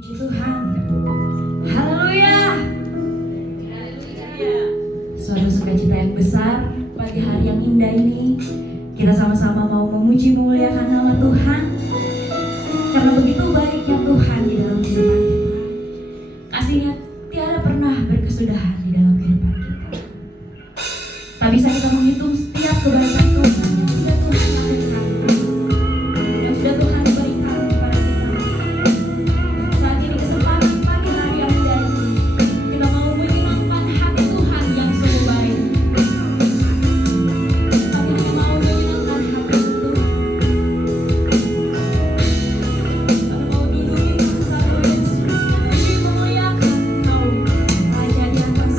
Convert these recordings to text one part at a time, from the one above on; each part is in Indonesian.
Puji Tuhan. Haleluya. Suatu sukacita yang besar pagi hari yang indah ini, kita sama-sama mau memuji memuliakan nama Tuhan. Karena begitu baiknya Tuhan di dalam kehidupan kita. Kasihnya tiada pernah berkesudahan di dalam kehidupan kita. Tak bisa kita menghitung setiap kebaikan Tuhan yang sudah Tuhan lakukan, yang sudah Tuhan berikan kepada kita. Saat ini kesempatan pagi hari yang indah ini, kita mau menyenangkan hati Tuhan yang sungguh baik. Kami hanya mau menyenangkan hati Tuhan. Kami mau duduk di atas salib Yesus, memuji memuliakan Engkau, Raja di atas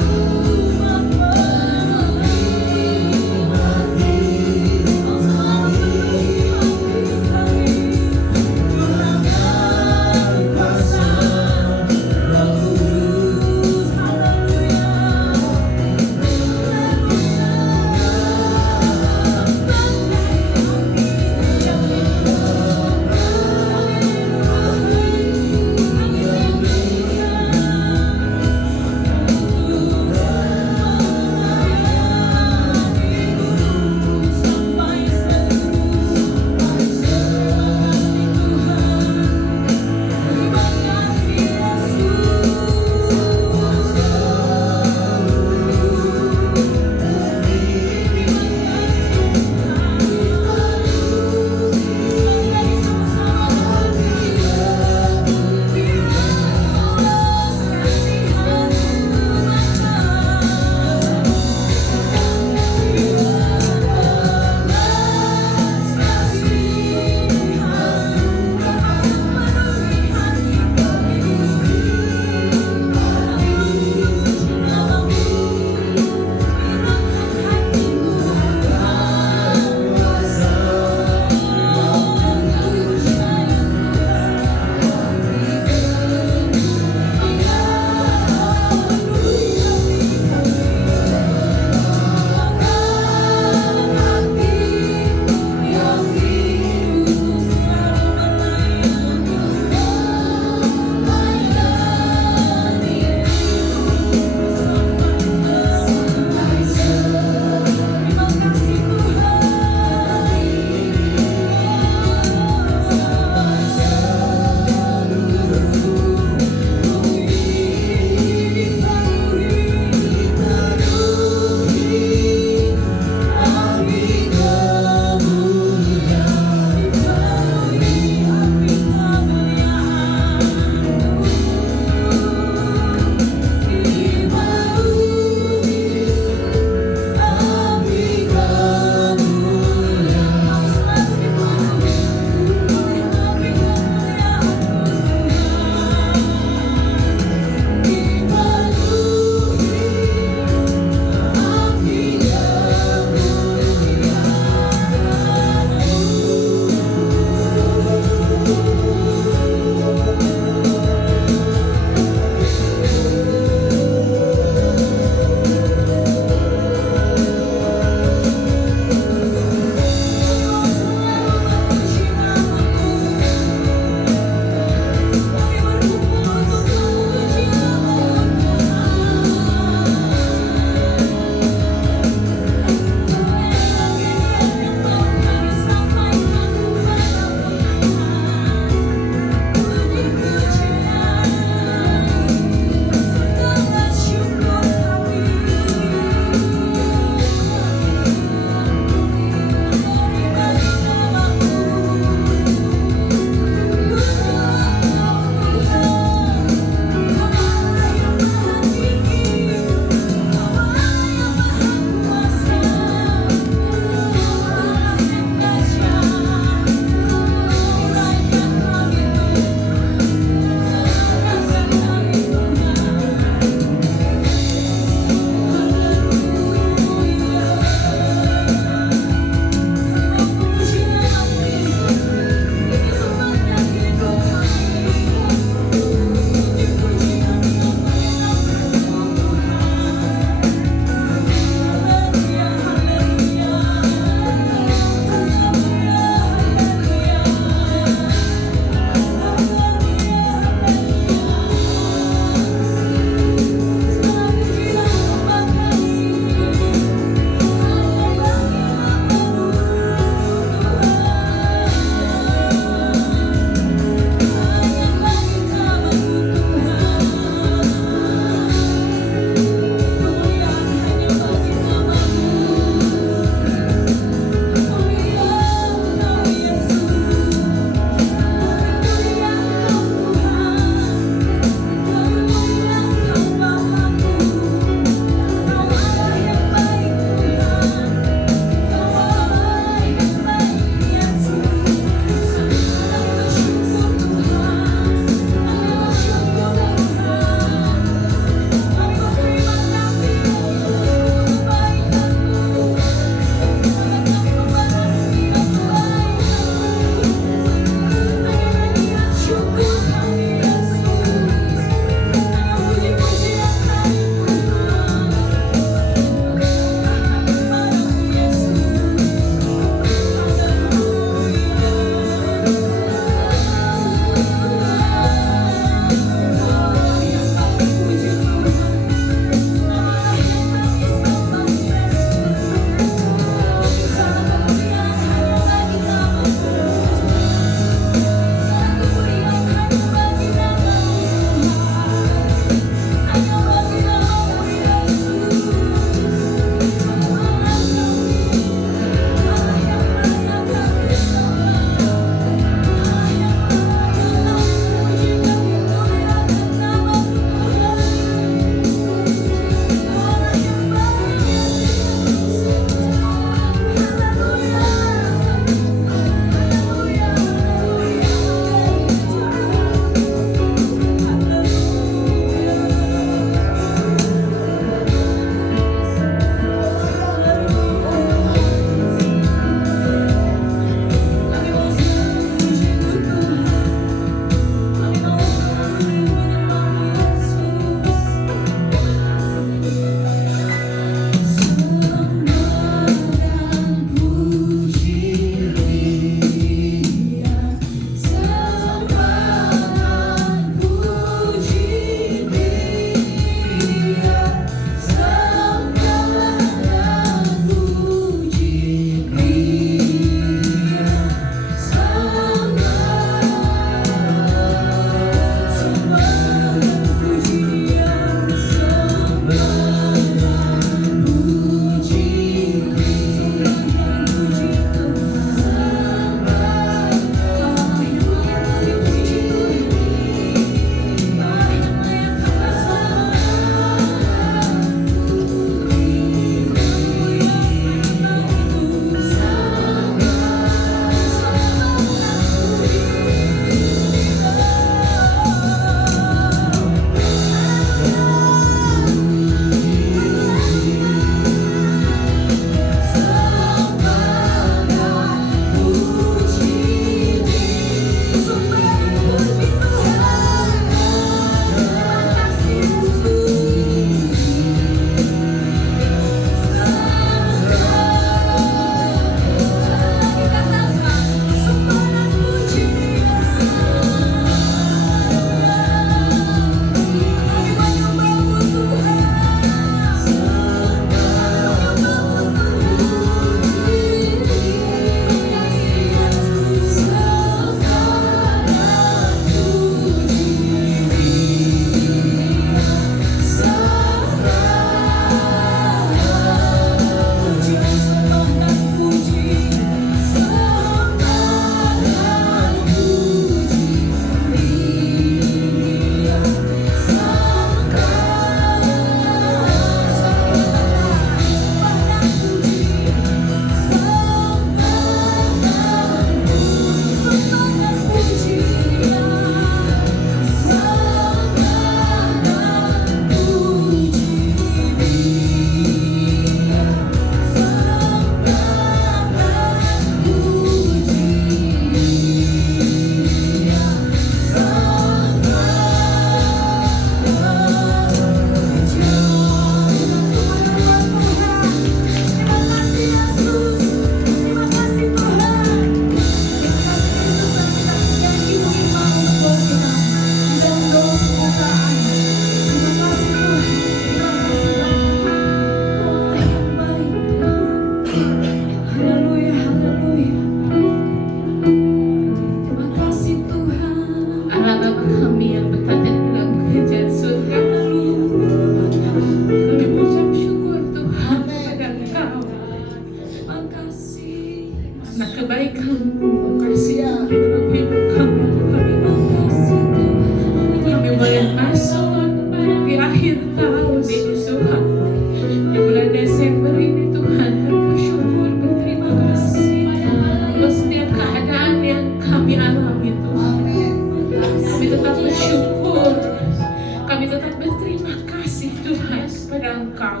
kepada Engkau.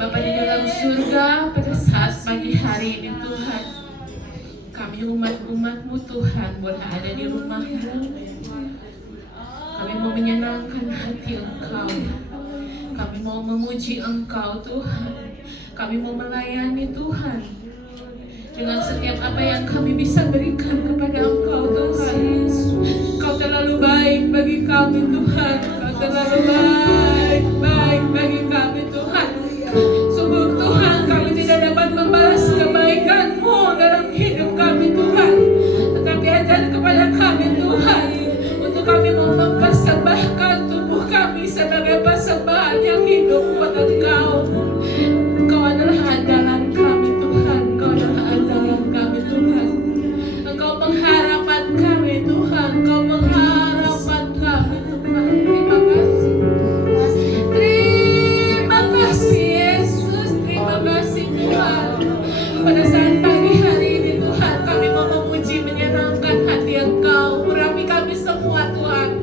Bapa di dalam surga, pada saat pagi hari ini Tuhan, kami umat-umat-Mu Tuhan boleh ada di rumah-Mu. Kami mau menyenangkan hati Engkau. Kami mau memuji Engkau Tuhan. Kami mau melayani Tuhan dengan setiap apa yang kami bisa berikan kepada Engkau Tuhan. Engkau terlalu baik bagi kami Tuhan. Engkau terlalu baik bagi kami Tuhan. Sungguh Tuhan, kami tidak dapat membalas kebaikan-Mu dalam hidup kami Tuhan. Tetapi ajar kepada kami Tuhan, untuk kami mau mempersembahkan tubuh kami sebagai persembahan yang hidup buat Engkau. Engkau adalah andalan kami Tuhan. Engkau adalah andalan kami Tuhan. Engkau pengharapan kami Tuhan. Engkau pengharapan kami Tuhan. Terima kasih. Terima kasih Yesus. Terima kasih Tuhan. Pada saat pagi hari ini Tuhan, kami mau memuji menyenangkan hati Engkau. Urapi kami semua Tuhan,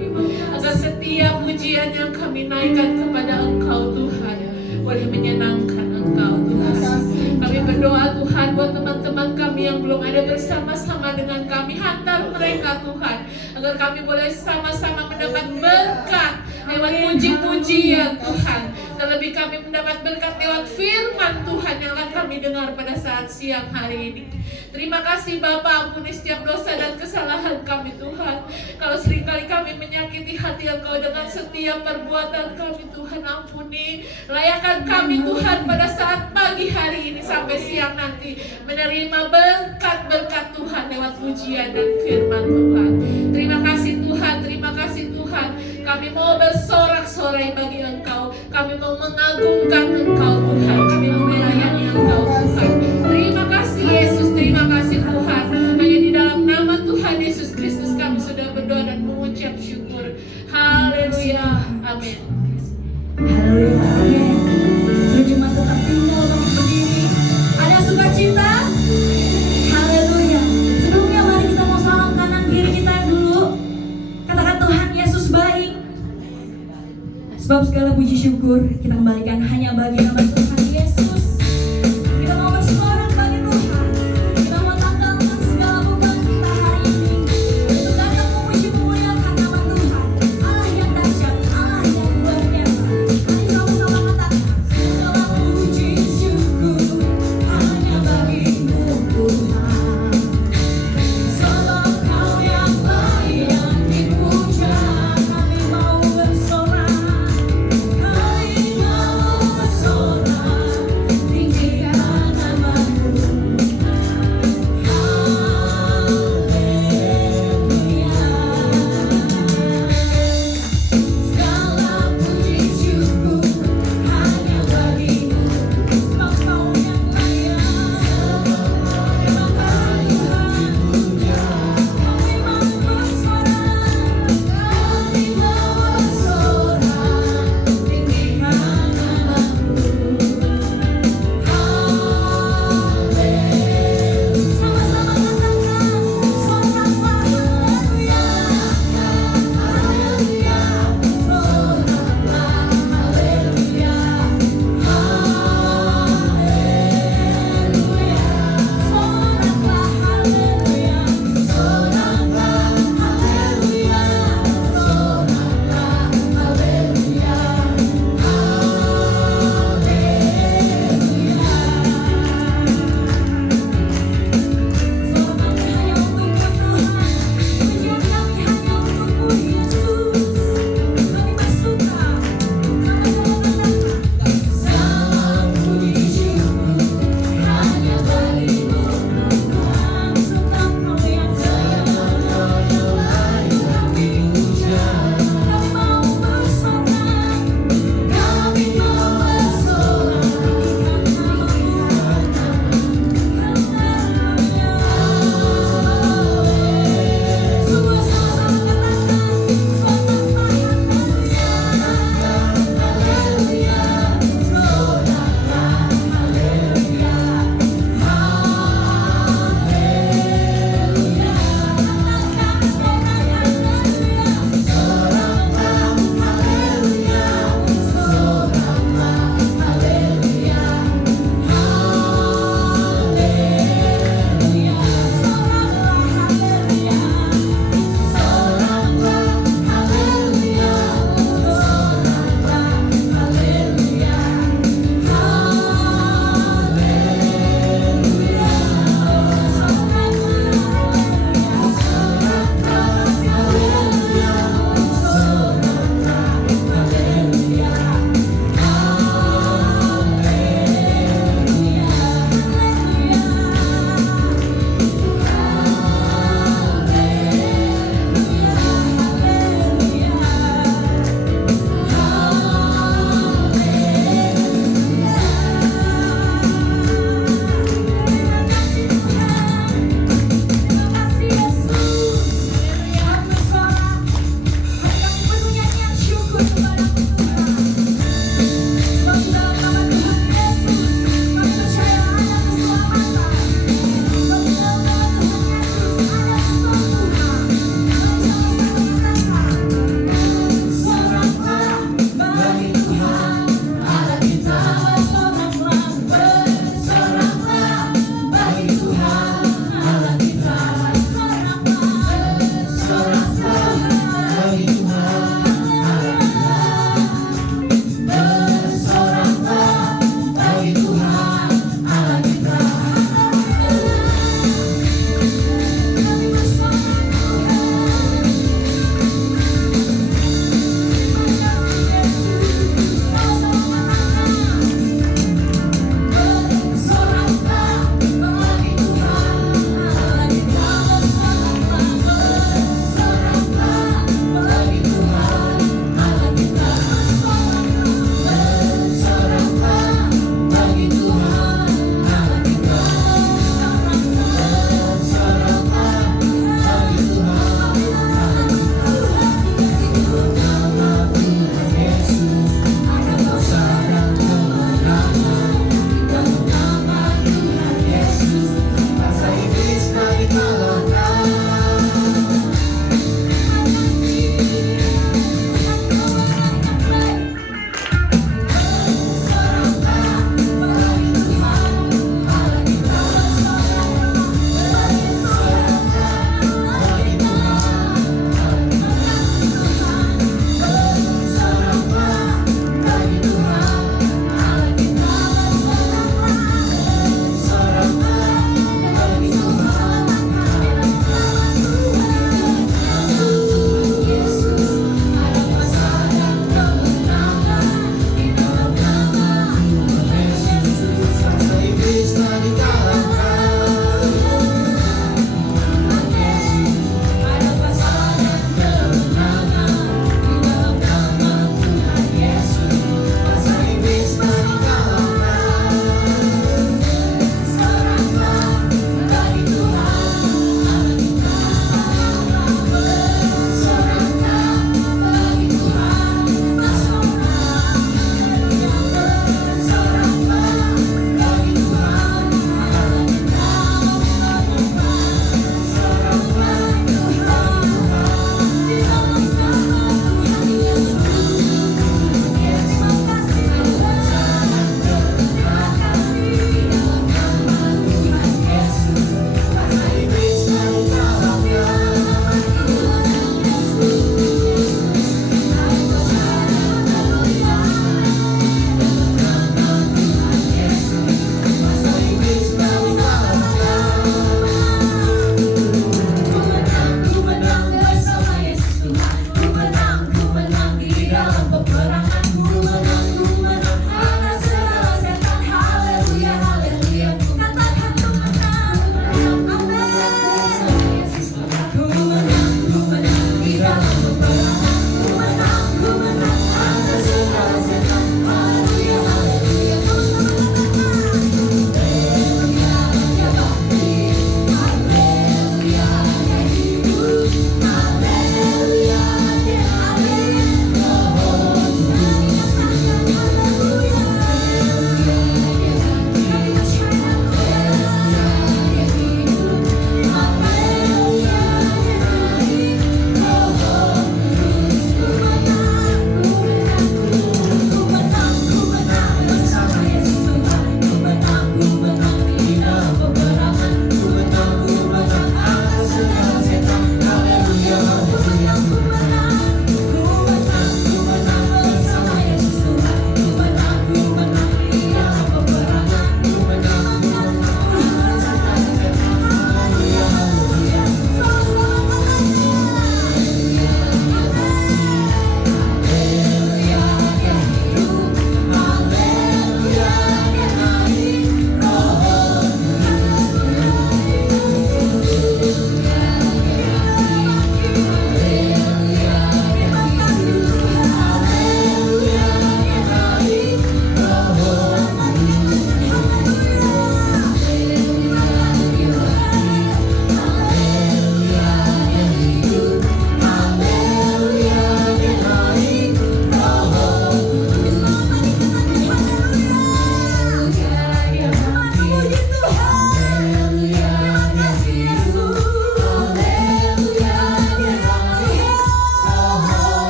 agar setiap pujian yang kami naikkan kepada Engkau Tuhan boleh menyenangkan Engkau Tuhan. Kami berdoa Tuhan buat teman-teman kami yang belum ada bersama-sama dengan kami. Hantar mereka Tuhan, agar kami boleh sama-sama mendapat berkat lewat puji-pujian Tuhan. Terlebih kami mendapat berkat lewat firman Tuhan yang akan kami dengar pada saat siang hari ini. Terima kasih Bapa, ampuni setiap dosa dan kesalahan kami Tuhan. Kalau seringkali kami menyakiti hati Engkau dengan setiap perbuatan kami Tuhan, ampuni. Layakan kami Tuhan pada saat pagi hari ini sampai siang nanti menerima berkat-berkat Tuhan lewat pujian dan firman Tuhan. Terima kasih Tuhan, terima kasih Tuhan. Kami mau bersorak-sorai bagi Engkau. Kami mau mengagungkan Engkau Tuhan. Kami mau melayani Engkau Tuhan. Terima kasih Yesus, terima kasih Tuhan. Hanya di dalam nama Tuhan Yesus Kristus kami sudah berdoa dan mengucap syukur. Haleluya, amin. Haleluya, amin. Sejumlah tetap tinggal berdiri. Ada sukacita? Haleluya. Sebelumnya mari kita mau salam kanan kiri kita dulu. Katakan Tuhan Yesus baik. Sebab segala puji syukur kita kembalikan hanya bagi nama Tuhan Yesus. Kita mau bersorak bagi Tuhan. Kita mau tanggalkan segala beban kita hari ini untuk datang memuji memuliakan nama Tuhan, Allah yang dahsyat, Allah yang luar biasa. Mari sama-sama katakan segala puji syukur hanya bagimu Tuhan. Sebab Kau yang baik yang dipuja, kami mau bersorak. Kami mau bersorak.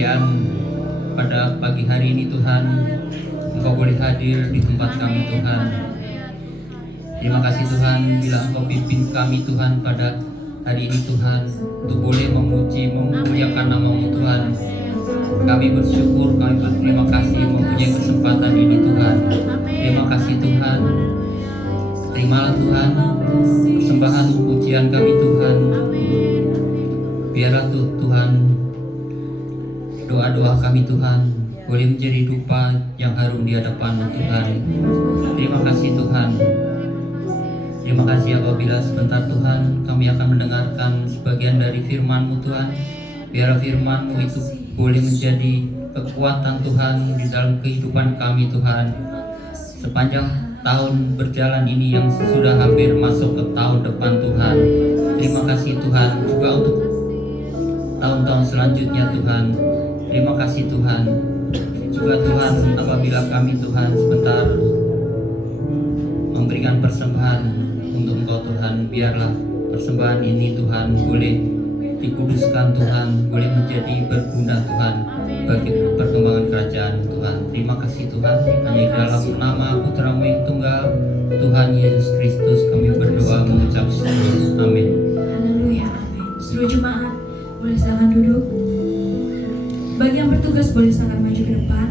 kemuliaan pada pagi hari ini Tuhan. Engkau boleh hadir di tempat kami Tuhan. Terima kasih Tuhan bila Engkau pimpin kami Tuhan pada hari ini Tuhan, untuk boleh memuji, memuliakan nama-Mu Tuhan. Kami bersyukur, kami berterima kasih mempunyai kesempatan ini Tuhan. Terima kasih Tuhan. Terimalah Tuhan persembahan pujian kami Tuhan. Biarlah Tuhan doa-doa kami Tuhan boleh menjadi dupa yang harum di hadapan-Mu Tuhan. Terima kasih Tuhan. Terima kasih apabila sebentar Tuhan kami akan mendengarkan sebagian dari firman-Mu Tuhan. Biarlah firman-Mu itu boleh menjadi kekuatan Tuhan di dalam kehidupan kami Tuhan. Sepanjang tahun berjalan ini yang sudah hampir masuk ke tahun depan Tuhan. Terima kasih Tuhan juga untuk tahun-tahun selanjutnya Tuhan. Terima kasih Tuhan. Juga Tuhan apabila kami Tuhan sebentar memberikan persembahan untuk Engkau Tuhan, biarlah persembahan ini Tuhan boleh dikuduskan Tuhan, boleh menjadi berguna Tuhan bagi perkembangan kerajaan Tuhan. Terima kasih Tuhan. Hanya dalam nama Putra-Mu yang tunggal Tuhan Yesus Kristus kami berdoa mengucap syukur. Amin. Haleluya, amin. Seluruh jemaat boleh silakan duduk. Bagi yang bertugas boleh silakan maju ke depan.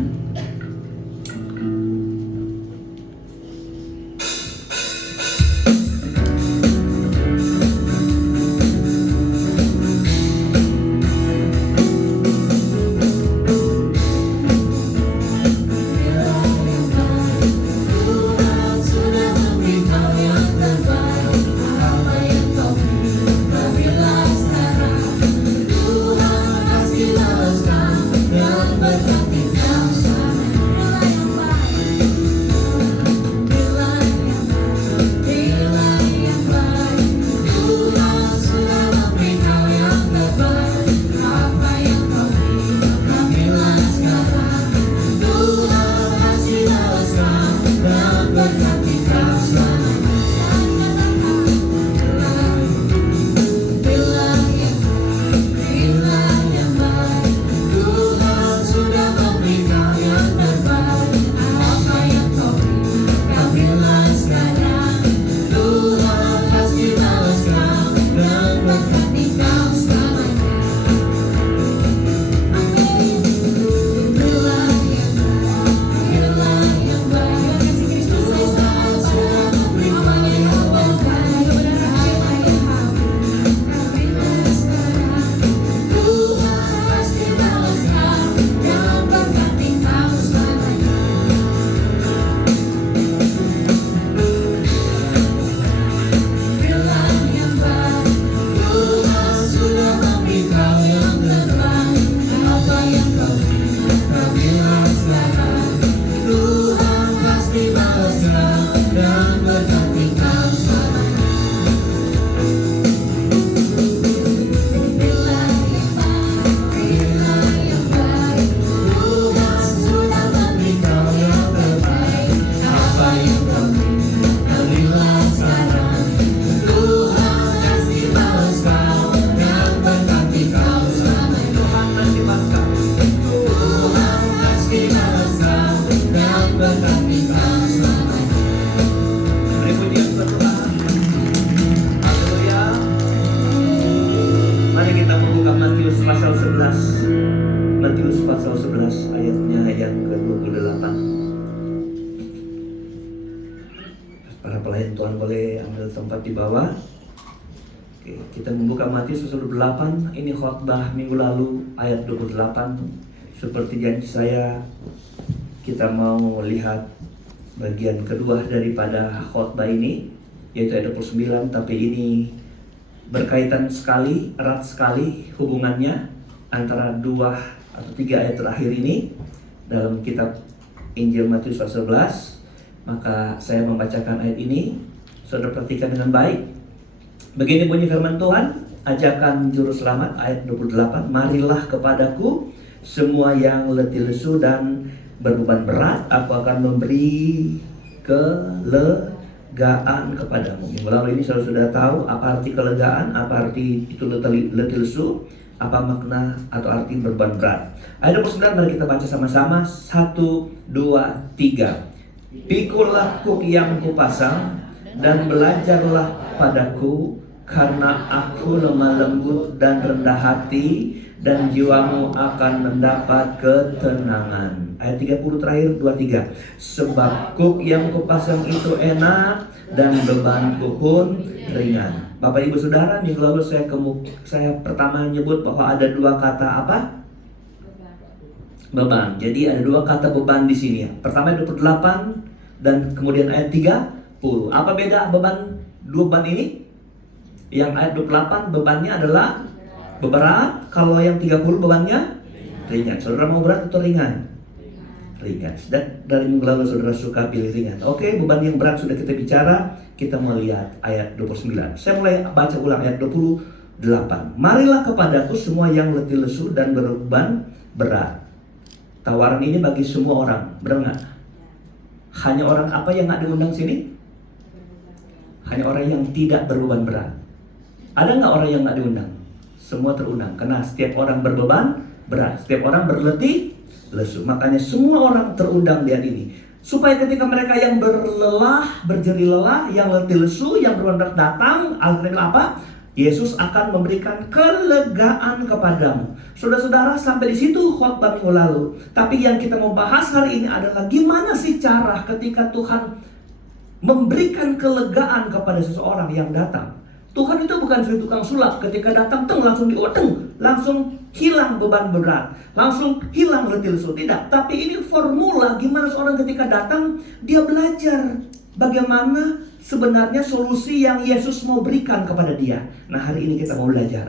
Matius pasal 11 ayatnya yang ke-28. Para pelayan Tuhan boleh ambil tempat di bawah. Oke, kita membuka Matius pasal 28. Ini khotbah minggu lalu ayat 28. Seperti janji saya, kita mau lihat bagian kedua daripada khotbah ini, yaitu ayat 29. Tapi ini berkaitan sekali, erat sekali hubungannya antara 2 atau 3 ayat terakhir ini dalam kitab Injil Matius pasal 11. Maka saya membacakan ayat ini, saudara perhatikan dengan baik. Begini bunyi firman Tuhan, ajakan juru selamat ayat 28. Marilah kepadaku semua yang letih lesu dan berbeban berat, aku akan memberi kelegaan kepadamu. Minggu lalu ini sudah tahu apa arti kelegaan, apa arti itu letih lesu. Apa makna atau arti beban berat? Ayat 29 mari kita baca sama-sama. 1, 2, 3. Pikulah kuk yang kupasang dan belajarlah padaku, karena aku lemah lembut dan rendah hati, dan jiwamu akan mendapat ketenangan. Ayat 30 terakhir, 23. Sebab kuk yang kupasang itu enak dan bebanku pun ringan. Bapak Ibu Saudara, minggu lalu saya pertama nyebut bahwa ada dua kata apa? Beban. Jadi ada dua kata beban di sini ya. Pertama 28 dan kemudian ayat 30. Apa beda beban dua beban ini? Yang ayat 28 bebannya adalah berat, kalau yang 30 bebannya ringan. Saudara mau berat atau ringan? Ringan. Dan dari minggu lalu saudara suka pilih ringan. Oke, beban yang berat sudah kita bicara. Kita mau lihat ayat 29. Saya mulai baca ulang ayat 28. Marilah kepadaku semua yang letih lesu dan berbeban berat. Tawaran ini bagi semua orang, benar nggak? Hanya orang apa yang nggak diundang sini? Hanya orang yang tidak berbeban berat. Ada nggak orang yang nggak diundang? Semua terundang, karena setiap orang berbeban berat, setiap orang berletih lesu. Makanya semua orang terundang di hari ini, supaya ketika mereka yang berlelah, berjerih lelah, yang letih lesu, yang berbeban berat datang, akhirnya apa? Yesus akan memberikan kelegaan kepadamu. Saudara-saudara, sampai di situ khotbah minggu lalu. Tapi yang kita mau bahas hari ini adalah gimana sih cara ketika Tuhan memberikan kelegaan kepada seseorang yang datang. Tuhan itu bukan seperti tukang sulap, ketika datang langsung dioteng, langsung hilang beban berat, langsung hilang letih lesu. Tidak, tapi ini formula gimana seorang ketika datang dia belajar bagaimana sebenarnya solusi yang Yesus mau berikan kepada dia. Nah, hari ini kita mau belajar.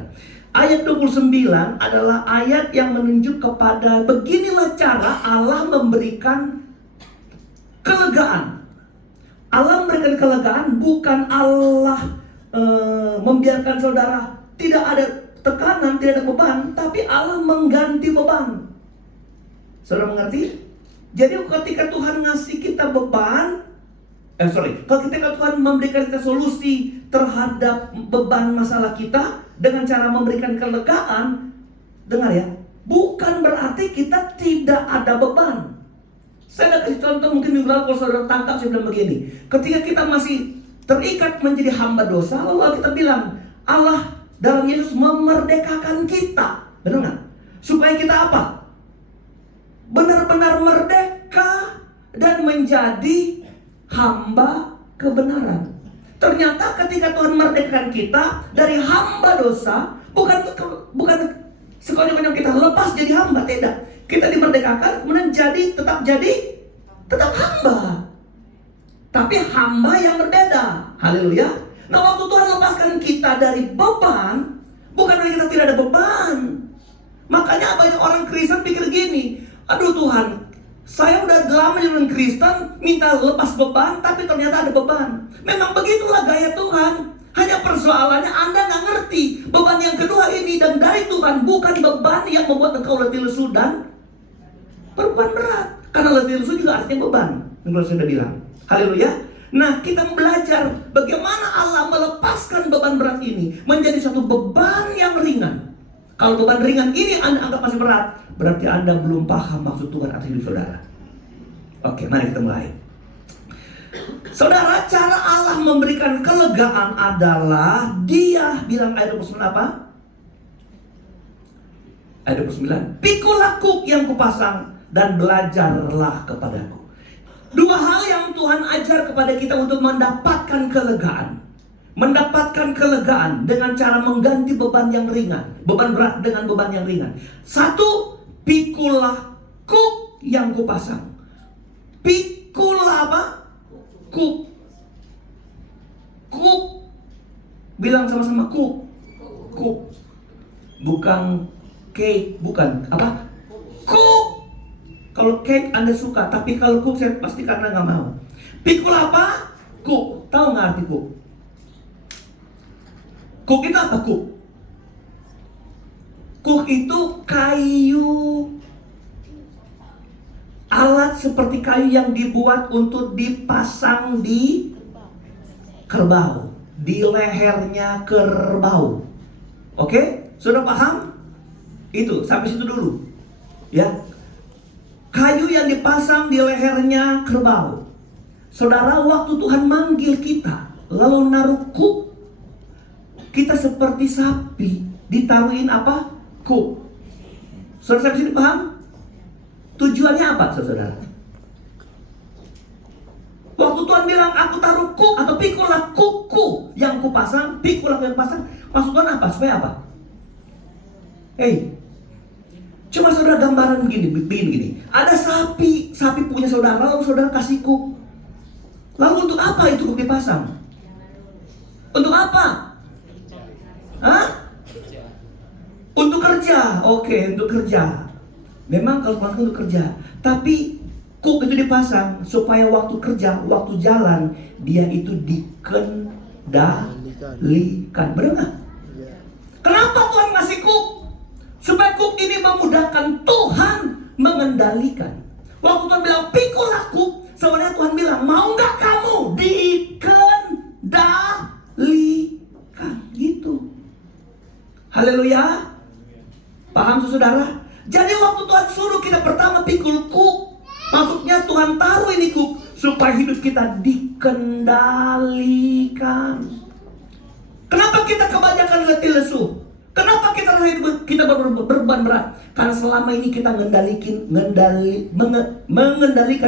Ayat 29 adalah ayat yang menunjuk kepada beginilah cara Allah memberikan kelegaan. Allah memberikan kelegaan, bukan Allah membiarkan saudara tidak ada tekanan, tidak ada beban, tapi Allah mengganti beban. Saudara mengerti? Jadi ketika Tuhan ngasih kita beban, kalau ketika Tuhan memberikan kita solusi terhadap beban masalah kita dengan cara memberikan kelegaan, dengar ya, bukan berarti kita tidak ada beban. Saya ada kasih contoh mungkin minggu lalu kalau saudara tangkap, saya bilang begini. Ketika kita masih terikat menjadi hamba dosa, lalu kita bilang Allah dalam Yesus memerdekakan kita, benar nggak? Supaya kita apa? Benar-benar merdeka dan menjadi hamba kebenaran. Ternyata ketika Tuhan merdekakan kita dari hamba dosa, bukan sekonyong-konyong kita lepas jadi hamba, tidak. Kita dimerdekakan kemudian tetap hamba. Tapi hamba yang berbeda. Haleluya. Nah, waktu Tuhan lepaskan kita dari beban, bukan karena kita tidak ada beban. Makanya banyak orang Kristen pikir gini, aduh Tuhan, saya udah lama jadi Kristen, minta lepas beban, tapi ternyata ada beban. Memang begitulah gaya Tuhan. Hanya persoalannya Anda nggak ngerti beban yang kedua ini dan dari Tuhan, bukan beban yang membuat engkau letih lesu dan berbeban berat. Karena letih lesu juga artinya beban. Yang saya sudah bilang. Haleluya. Nah, kita belajar bagaimana Allah melepaskan beban berat ini menjadi satu beban yang ringan. Kalau beban ringan ini Anda anggap masih berat, berarti Anda belum paham maksud Tuhan atas hidup saudara. Oke, mari kita mulai. Saudara, cara Allah memberikan kelegaan adalah Dia bilang ayat 29 apa? Ayat 29, pikulah kuk yang kupasang dan belajarlah kepadaku. Dua hal yang Tuhan ajar kepada kita untuk mendapatkan kelegaan. Mendapatkan kelegaan dengan cara mengganti beban yang ringan, beban berat dengan beban yang ringan. Satu, pikulah kuk yang kupasang. Pikulah apa? Kuk. Kuk. Bilang sama-sama kuk. Kuk. Bukan cake, bukan apa? Kuk. Kalau cake Anda suka, tapi kalau cook saya pasti karena nggak mau. Pikul apa? Cook. Tahu nggak arti cook? Cook itu apa cook? Cook itu kayu. Alat seperti kayu yang dibuat untuk dipasang di kerbau, di lehernya kerbau. Oke? Sudah paham? Itu sampai situ dulu. Ya. Kayu yang dipasang di lehernya kerbau. Saudara, waktu Tuhan manggil kita, lalu naruh kuk, kita seperti sapi ditaruhin apa? Kuk. Saudara sampai sini paham? Tujuannya apa, saudara? Waktu Tuhan bilang aku taruh kuk atau pikulah kuku yang kupasang, pikulah yang pasang, maksud Tuhan apa? Supaya apa? Cuma saudara gambaran begini. Ada sapi punya saudara, lalu saudara kasih kuk. Lalu untuk apa itu kuk dipasang? Untuk apa? Hah? Untuk kerja. Oke, untuk kerja. Memang kalau untuk kerja, tapi kuk itu dipasang supaya waktu kerja, waktu jalan, dia itu dikendalikan. Benar nggak? Kenapa Tuhan ngasih kuk? Supaya kuk ini memudahkan Tuhan mengendalikan. Waktu Tuhan bilang pikulah kuk, sebenarnya Tuhan bilang mau nggak kamu dikendalikan, gitu. Haleluya. Paham saudara? Jadi waktu Tuhan suruh kita pertama pikul kuk, maksudnya Tuhan taruh ini kuk supaya hidup kita dikendalikan. Kenapa kita kebanyakan letih lesu? Kenapa kita berbeban berat? Karena selama ini kita mengendalikan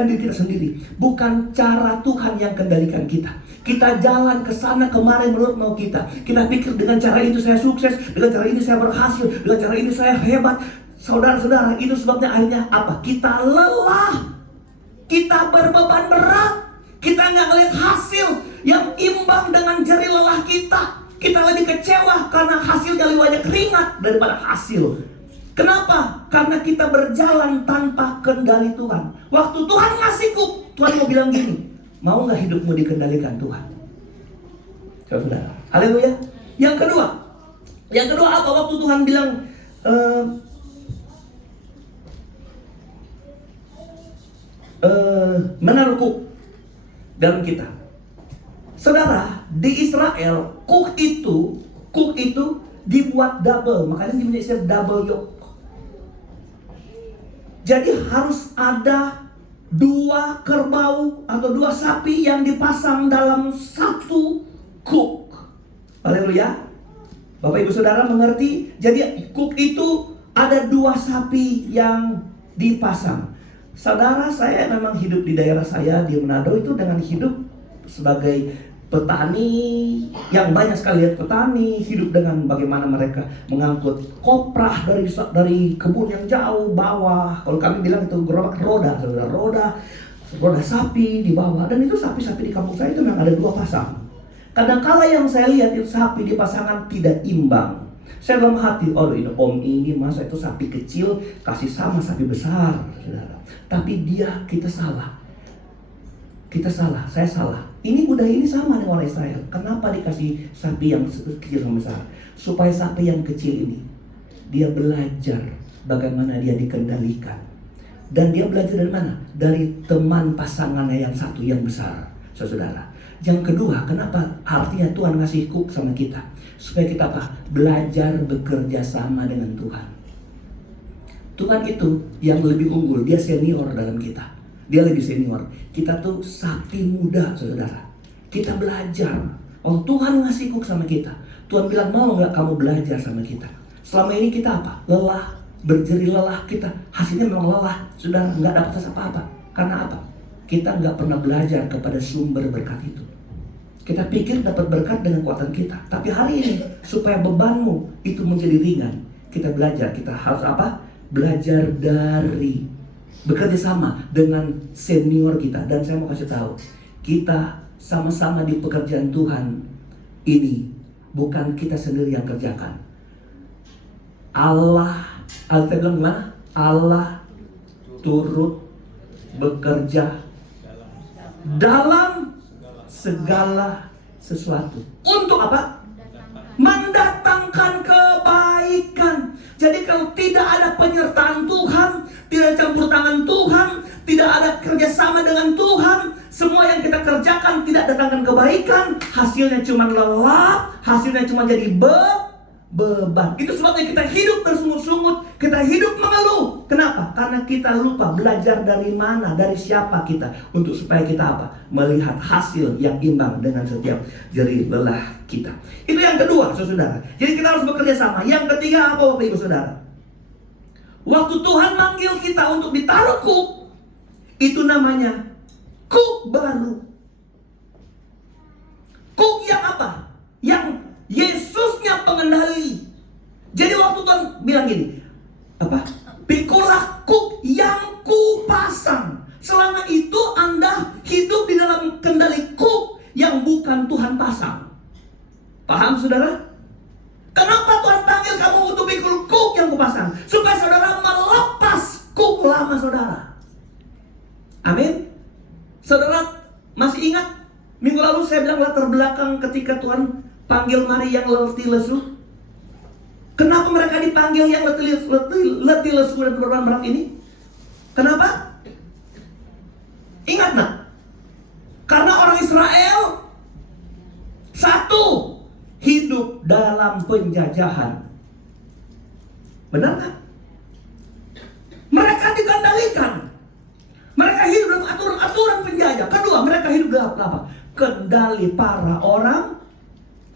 diri kita sendiri. Bukan cara Tuhan yang kendalikan kita. Kita jalan ke sana kemari menurut mau kita. Kita pikir dengan cara itu saya sukses, dengan cara ini saya berhasil, dengan cara ini saya hebat. Saudara-saudara, itu sebabnya akhirnya apa? Kita lelah. Kita berbeban berat. Kita nggak ngelihat hasil yang imbang dengan jerih lelah kita. Kita lebih kecewa karena hasilnya lebih banyak keringat daripada hasil. Kenapa? Karena kita berjalan tanpa kendali Tuhan. Waktu Tuhan ngasih kuk, Tuhan mau bilang gini, mau nggak hidupmu dikendalikan Tuhan? Saudara, haleluya. Yang kedua apa? Waktu Tuhan bilang menaruh kuk dalam kita. Saudara, di Israel kuk itu dibuat double, makanya dibuat istilah double yoke. Jadi harus ada 2 kerbau atau 2 sapi yang dipasang dalam satu kuk. Haleluya. Bapak Ibu Saudara mengerti? Jadi kuk itu ada 2 sapi yang dipasang. Saudara, saya memang hidup di daerah saya di Manado itu dengan hidup sebagai petani, yang banyak sekali lihat petani hidup dengan bagaimana mereka mengangkut koprah dari kebun yang jauh bawah. Kalau kami bilang itu gerobak roda, saudara, roda sapi di bawah. Dan itu sapi-sapi di kampung saya itu memang ada 2 pasang. Kadang-kala yang saya lihat itu sapi di pasangan tidak imbang. Saya dalam hati, ini om ini masa itu sapi kecil kasih sama sapi besar, saudara. Tapi kita salah. Saya salah. Ini sama dengan orang Israel. Kenapa dikasih sapi yang kecil sama besar? Supaya sapi yang kecil ini dia belajar bagaimana dia dikendalikan. Dan dia belajar dari mana? Dari teman pasangannya yang satu yang besar, saudara. Yang kedua, kenapa artinya Tuhan ngasih kuk sama kita? Supaya kita apa? Belajar bekerja sama dengan Tuhan. Tuhan itu yang lebih unggul, dia senior dalam kita. Dia lebih senior. Kita tuh sapi muda, saudara. Kita belajar. Oh, Tuhan ngasih kuk sama kita. Tuhan bilang, mau nggak kamu belajar sama kita? Selama ini kita apa? Lelah, berjerih lelah kita. Hasilnya memang lelah, saudara. Nggak dapat apa-apa. Karena apa? Kita nggak pernah belajar kepada sumber berkat itu. Kita pikir dapat berkat dengan kekuatan kita. Tapi hari ini, supaya bebanmu itu menjadi ringan, kita belajar. Kita harus apa? Belajar dari bekerja sama dengan senior kita. Dan saya mau kasih tahu, kita sama-sama di pekerjaan Tuhan ini, bukan kita sendiri yang kerjakan. Allah turut bekerja dalam segala sesuatu. Untuk apa? Mendatangkan kebaikan. Jadi kalau tidak ada penyertaan Tuhan, tidak campur tangan Tuhan, tidak ada kerjasama dengan Tuhan, semua yang kita kerjakan tidak datangkan kebaikan, hasilnya cuma lelah, hasilnya cuma jadi beban. Itu sebabnya kita hidup bersungut-sungut, kita hidup mengeluh. Kenapa? Karena kita lupa belajar dari mana, dari siapa kita, untuk supaya kita apa? Melihat hasil yang imbang dengan setiap jerih lelah kita. Itu yang kedua, saudara. Jadi kita harus bekerja sama. Yang ketiga apa, Bapak Ibu Saudara? Waktu Tuhan manggil kita untuk ditaruh kuk, itu namanya kuk baru. Kuk yang apa? Yang Yesusnya pengendali. Jadi waktu Tuhan bilang gini, apa? Pikulah kuk yang kupasang. Selama itu Anda hidup di dalam kendali kuk yang bukan Tuhan pasang. Paham saudara? Kenapa Tuhan panggil kamu untuk pikul kuk yang kupasang? Supaya saudara melepas kuk lama saudara. Amin. Saudara masih ingat minggu lalu saya bilang latar belakang ketika Tuhan panggil mari yang letih lesu. Kenapa mereka dipanggil yang letih lesu dan berbeban berat ini? Kenapa? Ingat nak? Karena orang Israel satu, hidup dalam penjajahan. Benar kan? Mereka dikendalikan. Mereka hidup dalam aturan-aturan penjajah. Kedua, mereka hidup dalam apa? Kendali para orang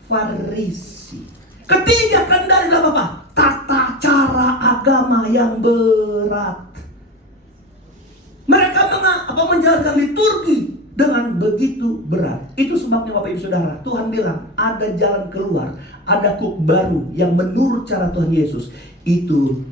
Farisi. Ketiga, kendali dalam apa? Tata cara agama yang berat. Mereka menjalankan liturgi dengan begitu berat. Itu sebabnya Bapak Ibu Saudara, Tuhan bilang ada jalan keluar, ada kuk baru yang menurut cara Tuhan Yesus itu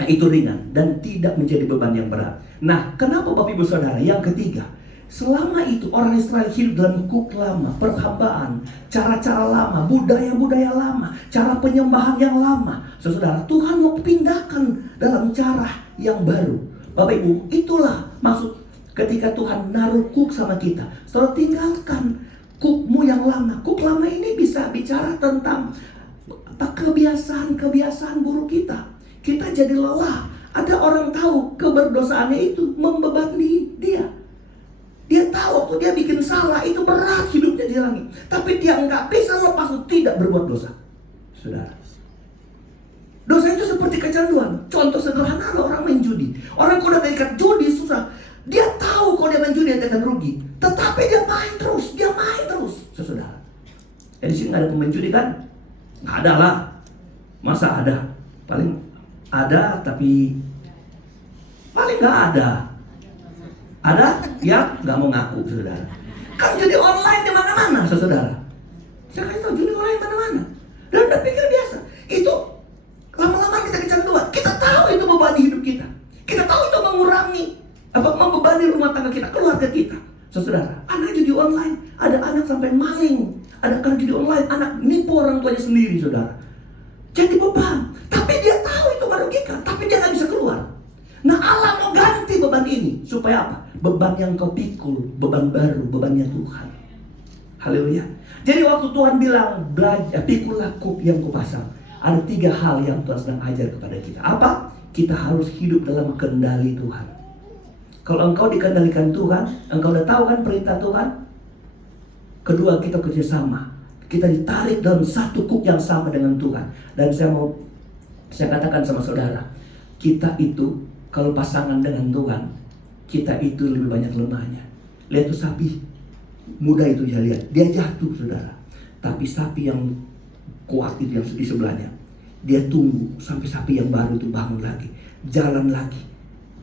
itu ringan dan tidak menjadi beban yang berat. Nah, kenapa Bapak Ibu Saudara? Yang ketiga, selama itu orang Israel hidup dalam kuk lama, perhambaan, cara-cara lama, budaya-budaya lama, cara penyembahan yang lama. Saudara, Tuhan mau pindahkan dalam cara yang baru. Bapak Ibu, itulah maksud ketika Tuhan naruh kuk sama kita. Saudara, tinggalkan kukmu yang lama. Kuk lama ini bisa bicara tentang kebiasaan-kebiasaan buruk kita. Kita jadi lelah. Ada orang tahu keberdosaannya itu membebani dia. Dia tahu waktu dia bikin salah itu berat hidupnya di langit. Tapi dia nggak bisa lepas untuk tidak berbuat dosa. Saudara, dosa itu seperti kecanduan. Contoh sederhana, ada orang main judi. Orang kalau udah terikat judi susah. Dia tahu kalau dia main judi dia akan rugi. Tetapi dia main terus. Saudara. Di sini nggak ada pemain judi kan? Nggak ada lah. Masa ada? Paling ada tapi paling nggak ada. Ada yang nggak mau ngaku, saudara. Kan judi online di mana-mana, saudara. Saya kasih tahu judi online mana-mana. Dan udah pikir biasa. Itu lama-lama kita kecanduan. Kita tahu itu membebani hidup kita. Kita tahu itu mengurangi membebani rumah tangga kita, keluarga kita. Saudara, anak judi online, ada anak sampai maling, ada anak judi online, anak nipu orang tuanya sendiri, saudara. Jadi beban. Tapi dia tahu itu merugikan, tapi dia nggak bisa keluar. Nah, Allah mau ganti beban ini supaya apa? Beban yang kau pikul, beban baru, bebannya Tuhan. Haleluya. Jadi waktu Tuhan bilang belajar, pikulah kuk yang kupasang, ada 3 hal yang Tuhan sedang ajar kepada kita. Apa? Kita harus hidup dalam kendali Tuhan. Kalau engkau dikendalikan Tuhan, engkau udah tahu kan perintah Tuhan. Kedua, kita kerjasama. Kita ditarik dalam satu kuk yang sama dengan Tuhan. Dan saya katakan sama saudara, kita itu kalau pasangan dengan Tuhan, kita itu lebih banyak lemahnya. Lihat tuh sapi muda itu, dia lihat, dia jatuh saudara. Tapi sapi yang kuat itu yang di sebelahnya, dia tunggu sampai sapi yang baru itu bangun lagi, jalan lagi,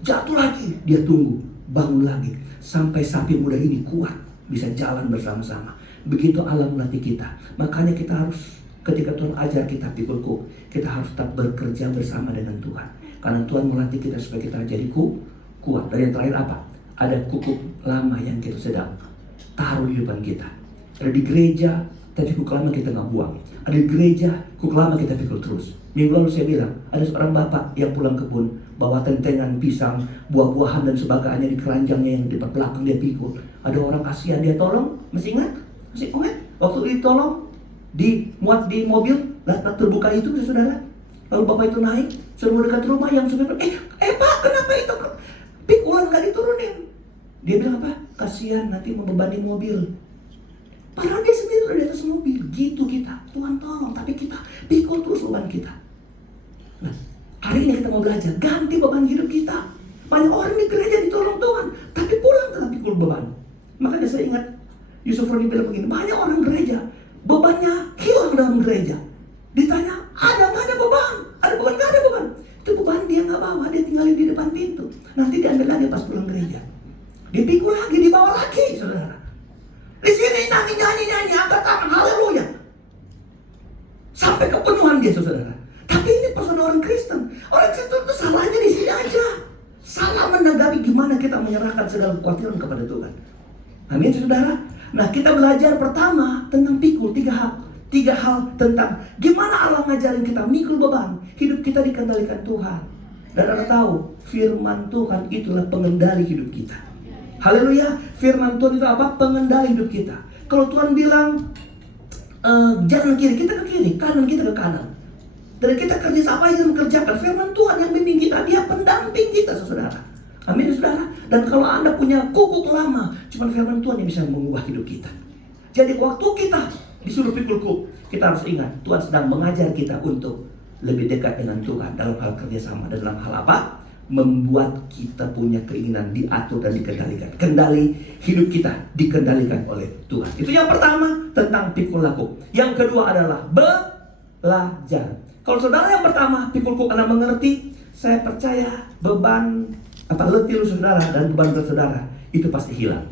jatuh lagi, dia tunggu, bangun lagi, sampai sapi muda ini kuat, bisa jalan bersama-sama. Begitu Allah melatih kita. Makanya kita harus, ketika Tuhan ajar kita pikul kuk, kita harus tetap bekerja bersama dengan Tuhan. Karena Tuhan melatih kita supaya kita jadi kuat. Dan yang terakhir apa? Ada kuk lama yang kita sedang taruh di depan kita. Ada di gereja, tapi kuk lama kita nggak buang. Ada di gereja, kuk lama kita pikul terus. Minggu lalu saya bilang, ada seorang bapak yang pulang kebun, bawa tentengan pisang, buah-buahan dan sebagainya di keranjangnya yang di belakang dia pikul. Ada orang kasihan, dia tolong, masih ingat? Masih ingat? Waktu ditolong, dimuat di mobil, terbuka itu saudara. Lalu bapak itu naik, suruh dekat rumah yang supir, Pak, kenapa itu pikulan gak diturunin? Dia bilang apa? Kasihan nanti membebani mobil. Padahal dia sendiri udah di atas mobil. begitu kita, Tuhan tolong, tapi kita pikul terus beban kita. Nah, hari ini kita mau belajar ganti beban hidup kita. Banyak orang di gereja ditolong Tuhan, tapi pulang tetap pikul beban. Makanya saya ingat Yusuf Rodi bilang begini, banyak orang gereja bebannya hilang dalam gereja. Ditanya, ada nggak ada beban? Ada beban nggak ada beban? Itu beban dia nggak bawa, dia tinggalin di depan pintu. Nanti diambil lagi pas pulang gereja. Dipikul lagi, dibawa lagi, saudara. Di sini nyanyi, angkat tangan, haleluya. Sampai kepenuhan dia, saudara. Tapi ini persoalan orang Kristen. Orang Kristen itu salahnya di sini aja. Salah menanggapi gimana kita menyerahkan segala kekhawatiran kepada Tuhan. Amin, saudara. Nah, kita belajar pertama tentang pikul, tiga hal tentang gimana Allah ngajarin kita mikul beban. Hidup kita dikendalikan Tuhan. Dan Anda tahu, firman Tuhan itulah pengendali hidup kita. Haleluya, firman Tuhan itu apa? Pengendali hidup kita. Kalau Tuhan bilang jangan kiri, kita ke kiri, kanan kita ke kanan. Dan kita kerja apa yang mengerjakan, firman Tuhan yang bimbing kita, dia pendamping kita, saudara. Amin, saudara. Dan kalau Anda punya kukuk lama, cuma firman Tuhan yang bisa mengubah hidup kita. Jadi waktu kita disuruh pikul kuk, kita harus ingat Tuhan sedang mengajar kita untuk lebih dekat dengan Tuhan dalam hal kerjasama dan dalam hal apa? Membuat kita punya keinginan diatur dan dikendalikan. Kendali hidup kita dikendalikan oleh Tuhan. Itu yang pertama tentang pikul laku. Yang kedua adalah belajar. Kalau saudara yang pertama pikul kuk Anda mengerti, saya percaya beban letih saudara dan beban saudara itu pasti hilang.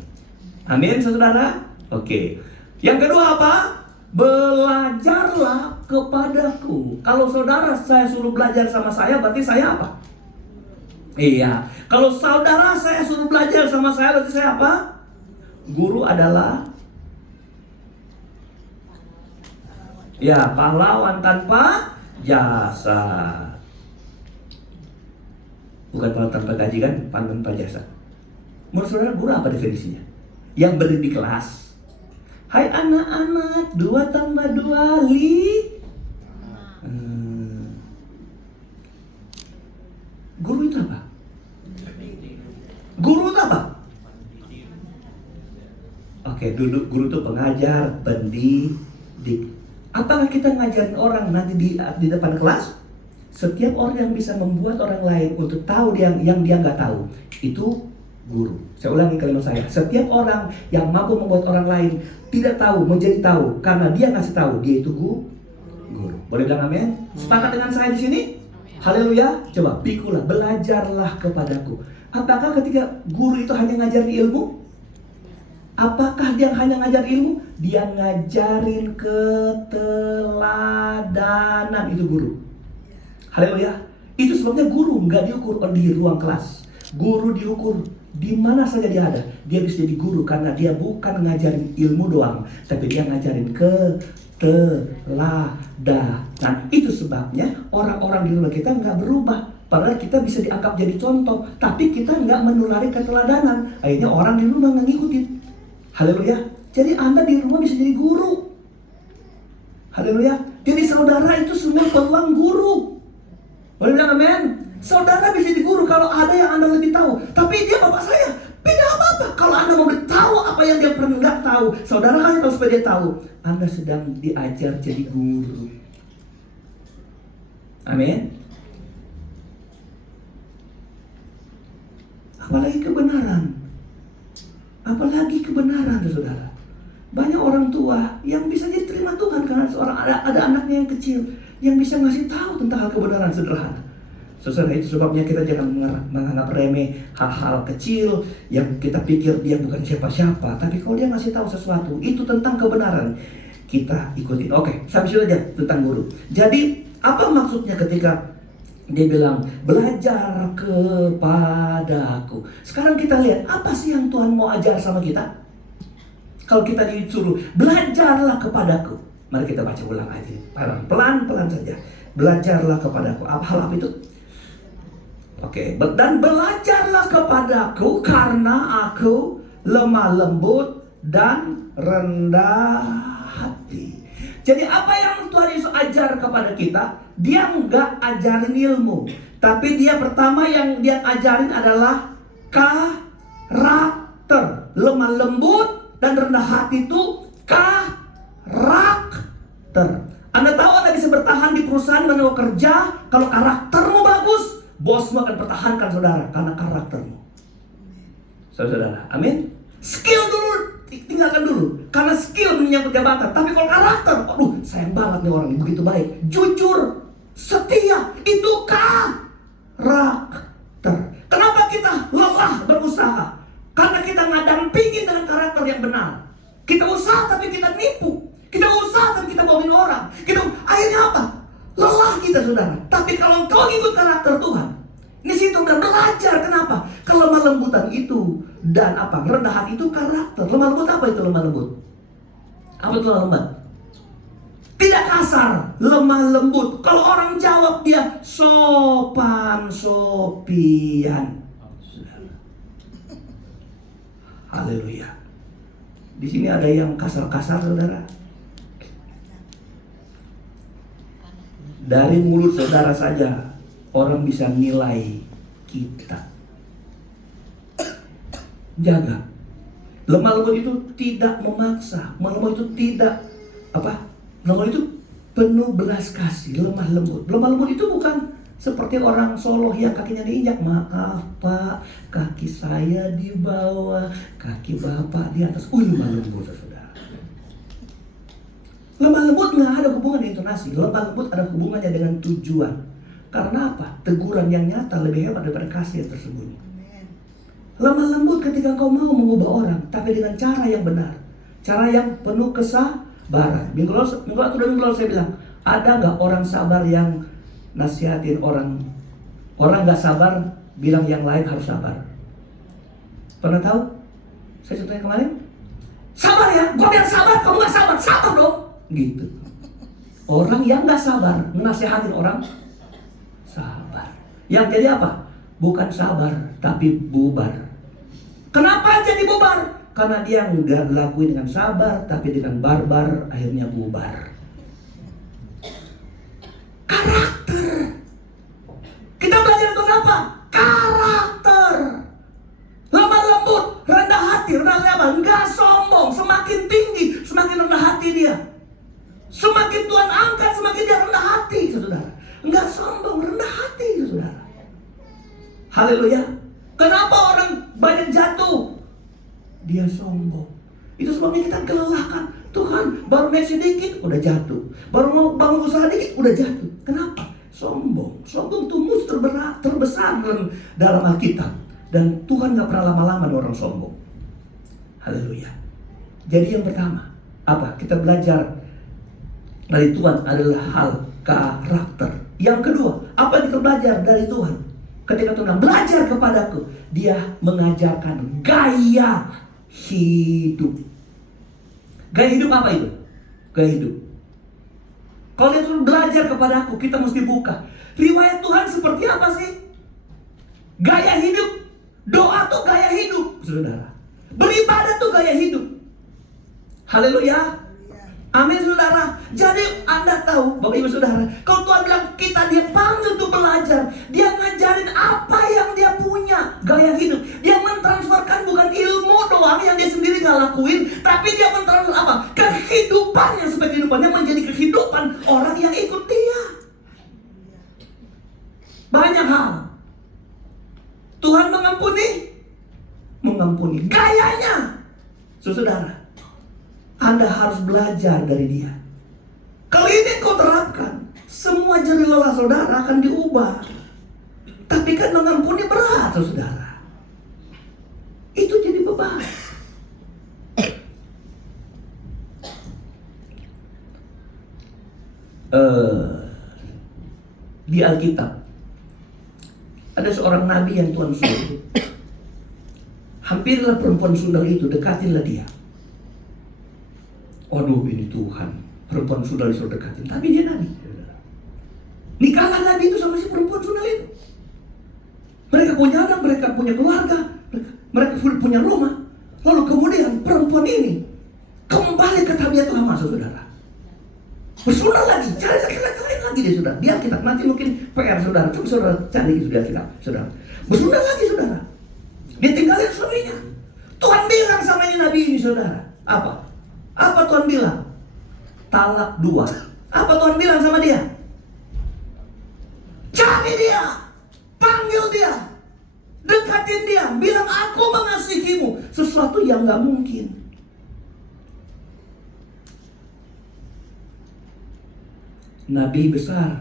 Amin, saudara. Oke. Yang kedua apa? Belajarlah kepadaku. Kalau saudara saya suruh belajar sama saya, berarti saya apa? Iya. Kalau saudara saya suruh belajar sama saya, berarti saya apa? Guru adalah pahlawan tanpa jasa. Bukan pahlawan tanpa gaji kan? Pahlawan tanpa jasa. Menurut saudara guru apa definisinya? Yang berdiri di kelas. Hai anak-anak, 2 tambah 2 Guru itu apa? Guru itu apa? Oke, dulu guru itu pengajar, pendidik. Apakah kita ngajarin orang nanti di depan kelas? Setiap orang yang bisa membuat orang lain untuk tahu yang dia nggak tahu, itu guru. Saya ulangi kalimat saya. Setiap orang yang mampu membuat orang lain tidak tahu menjadi tahu karena dia ngasih tahu, dia itu guru. Boleh bilang amin? Sepakat dengan saya di sini? Haleluya. Coba pikulah, belajarlah kepadaku. Apakah ketika guru itu hanya ngajarin ilmu? Apakah dia hanya ngajar ilmu? Dia ngajarin keteladanan, itu guru. Haleluya. Itu sebabnya guru nggak diukur di ruang kelas. Guru diukur di mana saja dia ada. Dia bisa jadi guru karena dia bukan ngajarin ilmu doang, tapi dia ngajarin keteladanan. Itu sebabnya orang-orang di rumah kita nggak berubah. Padahal kita bisa dianggap jadi contoh, tapi kita nggak menulari keteladanan. Akhirnya orang di rumah nggak ngikutin. Haleluya. Jadi Anda di rumah bisa jadi guru. Haleluya. Jadi saudara itu semua peluang guru. Boleh bilang amin? Saudara bisa jadi guru kalau ada yang Anda lebih tahu. Tapi dia bapak saya, beda apa-apa. Kalau Anda mau tahu apa yang dia pernah nggak tahu, saudara kasih tahu supaya dia tahu. Anda sedang diajar jadi guru. Amin. Apalagi kebenaran. Apalagi kebenaran, saudara. Banyak orang tua yang bisa jadi terima Tuhan karena seorang ada anaknya yang kecil yang bisa ngasih tahu tentang hal kebenaran sederhana. Saudara, itu sebabnya kita jangan menganggap remeh hal-hal kecil yang kita pikir dia bukan siapa-siapa. Tapi kalau dia ngasih tahu sesuatu itu tentang kebenaran, kita ikutin. Oke, sampai situ aja tentang guru. Jadi apa maksudnya ketika dia bilang belajar kepadaku? Sekarang kita lihat apa sih yang Tuhan mau ajar sama kita. Kalau kita disuruh belajarlah kepadaku, mari kita baca ulang aja pelan-pelan saja. Belajarlah kepadaku. Apa hal apa itu? Oke, dan belajarlah kepadaku karena aku lemah lembut dan rendah hati. Jadi apa yang Tuhan Yesus ajar kepada kita, dia nggak ajarin ilmu, tapi dia pertama yang dia ajarin adalah karakter. Lemah lembut dan rendah hati itu karakter. karakter. Anda tahu Anda bisa bertahan di perusahaan mana kerja kalau karaktermu bagus, bosmu akan pertahankan saudara karena karaktermu. Saudara, amin. Skill dulu tinggalkan dulu, karena skill menyangkut jabatan. Tapi kalau karakter, aduh sayang banget nih orang ini begitu baik, jujur, setia, itu karakter. Kenapa kita lelah berusaha? Karena kita nggak dampingin dengan karakter yang benar. Kita usaha tapi kita nipu. Kita usaha tapi kita bohongin orang. Akhirnya apa? Lelah kita saudara. Tapi kalau kau ikut karakter Tuhan, ini situ udah belajar. Kenapa? Kelemah lembutan itu dan apa? Rendah hati itu karakter. Lemah lembut apa itu lemah lembut? Apa itu lemah lembut? Tidak kasar, lemah lembut. Kalau orang jawab dia sopan sopian. Haleluya. Di sini ada yang kasar-kasar saudara. Dari mulut saudara saja orang bisa nilai kita. Jaga. Lemah lembut itu tidak memaksa. Lemah lembut itu tidak apa? Lemah lembut itu penuh belas kasih. Lemah lembut. Lemah lembut itu bukan seperti orang Solo yang kakinya diinjak. Maaf Pak, kaki saya di bawah, kaki Bapak di atas. Lemah lembut saudara. Lemah lembut nggak ada hubungan dengan intonasi. Lemah lembut ada hubungannya dengan tujuan. Karena apa? Teguran yang nyata lebih hebat daripada kasih yang tersembunyi. Lemah lembut ketika kau mau mengubah orang, tapi dengan cara yang benar, cara yang penuh kesabaran. Minggu lalu saya bilang, ada nggak orang sabar yang nasihatin orang nggak sabar bilang yang lain harus sabar? Pernah tahu? Saya contohnya kemarin, sabar ya, gua bilang sabar, kamu nggak sabar, sabar dong, gitu. Orang yang nggak sabar menasihatin orang sabar. Yang jadi apa? Bukan sabar, tapi bubar. Kenapa jadi bubar? Karena dia nggak lakuin dengan sabar, tapi dengan barbar, akhirnya bubar. Karakter. Kita belajar itu apa? Karakter. Lemah lembut, rendah hati, nggak sombong. Semakin tinggi, semakin rendah hati dia. Semakin Tuhan angkat, semakin dia rendah hati, saudara. Nggak sombong, rendah hati, saudara. Haleluya. Kenapa orang banyak jatuh? Dia sombong. Itu sebabnya kita kelelahan. Tuhan baru naik sedikit udah jatuh. Baru mau bangun usaha dikit udah jatuh. Kenapa? Sombong. Sombong itu musuh terbesar dalam Alkitab. Dan Tuhan gak pernah lama-lama orang sombong. Haleluya. Jadi yang pertama, apa? Kita belajar dari Tuhan adalah hal karakter. Yang kedua, apa yang kita belajar dari Tuhan? Ketika Tuhan belajar kepadaku, dia mengajarkan gaya hidup. Gaya hidup apa itu? Gaya hidup. Kalau dia Tuhan belajar kepadaku, kita mesti buka. Riwayat Tuhan seperti apa sih? Gaya hidup. Doa tuh gaya hidup, saudara. Beribadah tuh gaya hidup. Haleluya. Amin saudara. Jadi Anda tahu Bapak Ibu saudara, kalau Tuhan bilang kita dia panggil untuk belajar, dia ngajarin apa yang dia punya, gaya hidup. Dia mentransferkan bukan ilmu doang yang dia sendiri nggak lakuin, tapi dia mentransfer apa? Kehidupannya, supaya kehidupannya menjadi kehidupan orang yang ikut dia. Banyak hal. Tuhan mengampuni. Gayanya, saudara. Anda harus belajar dari dia. Kalau ini kau terapkan, semua jerih lelah saudara akan diubah. Tapi kan mengampuni berat, saudara. Itu jadi beban. Di Alkitab ada seorang nabi yang Tuhan suruh. Hampirlah perempuan sundal itu, dekatinlah dia. Waduh, ini Tuhan, perempuan sundal disuruh dekatin, tapi dia nabi. Nikahlah nabi itu sama si perempuan sundal itu. Mereka punya anak, mereka punya keluarga, mereka punya rumah. Lalu kemudian perempuan ini kembali ke tabiat lama, saudara. Bersundal lagi, cari laki-laki lain lagi dia, saudara. Biar kita nanti mungkin PR, saudara. Coba saudara cari itu dia kita, saudara. Bersundal lagi, saudara. Dia tinggalin suaminya. Tuhan bilang sama ini nabi ini, saudara. Apa Tuhan bilang? Talak 2. Apa Tuhan bilang sama dia? Cari dia, panggil dia, dekatin dia, bilang aku mengasihimu. Sesuatu yang gak mungkin. Nabi besar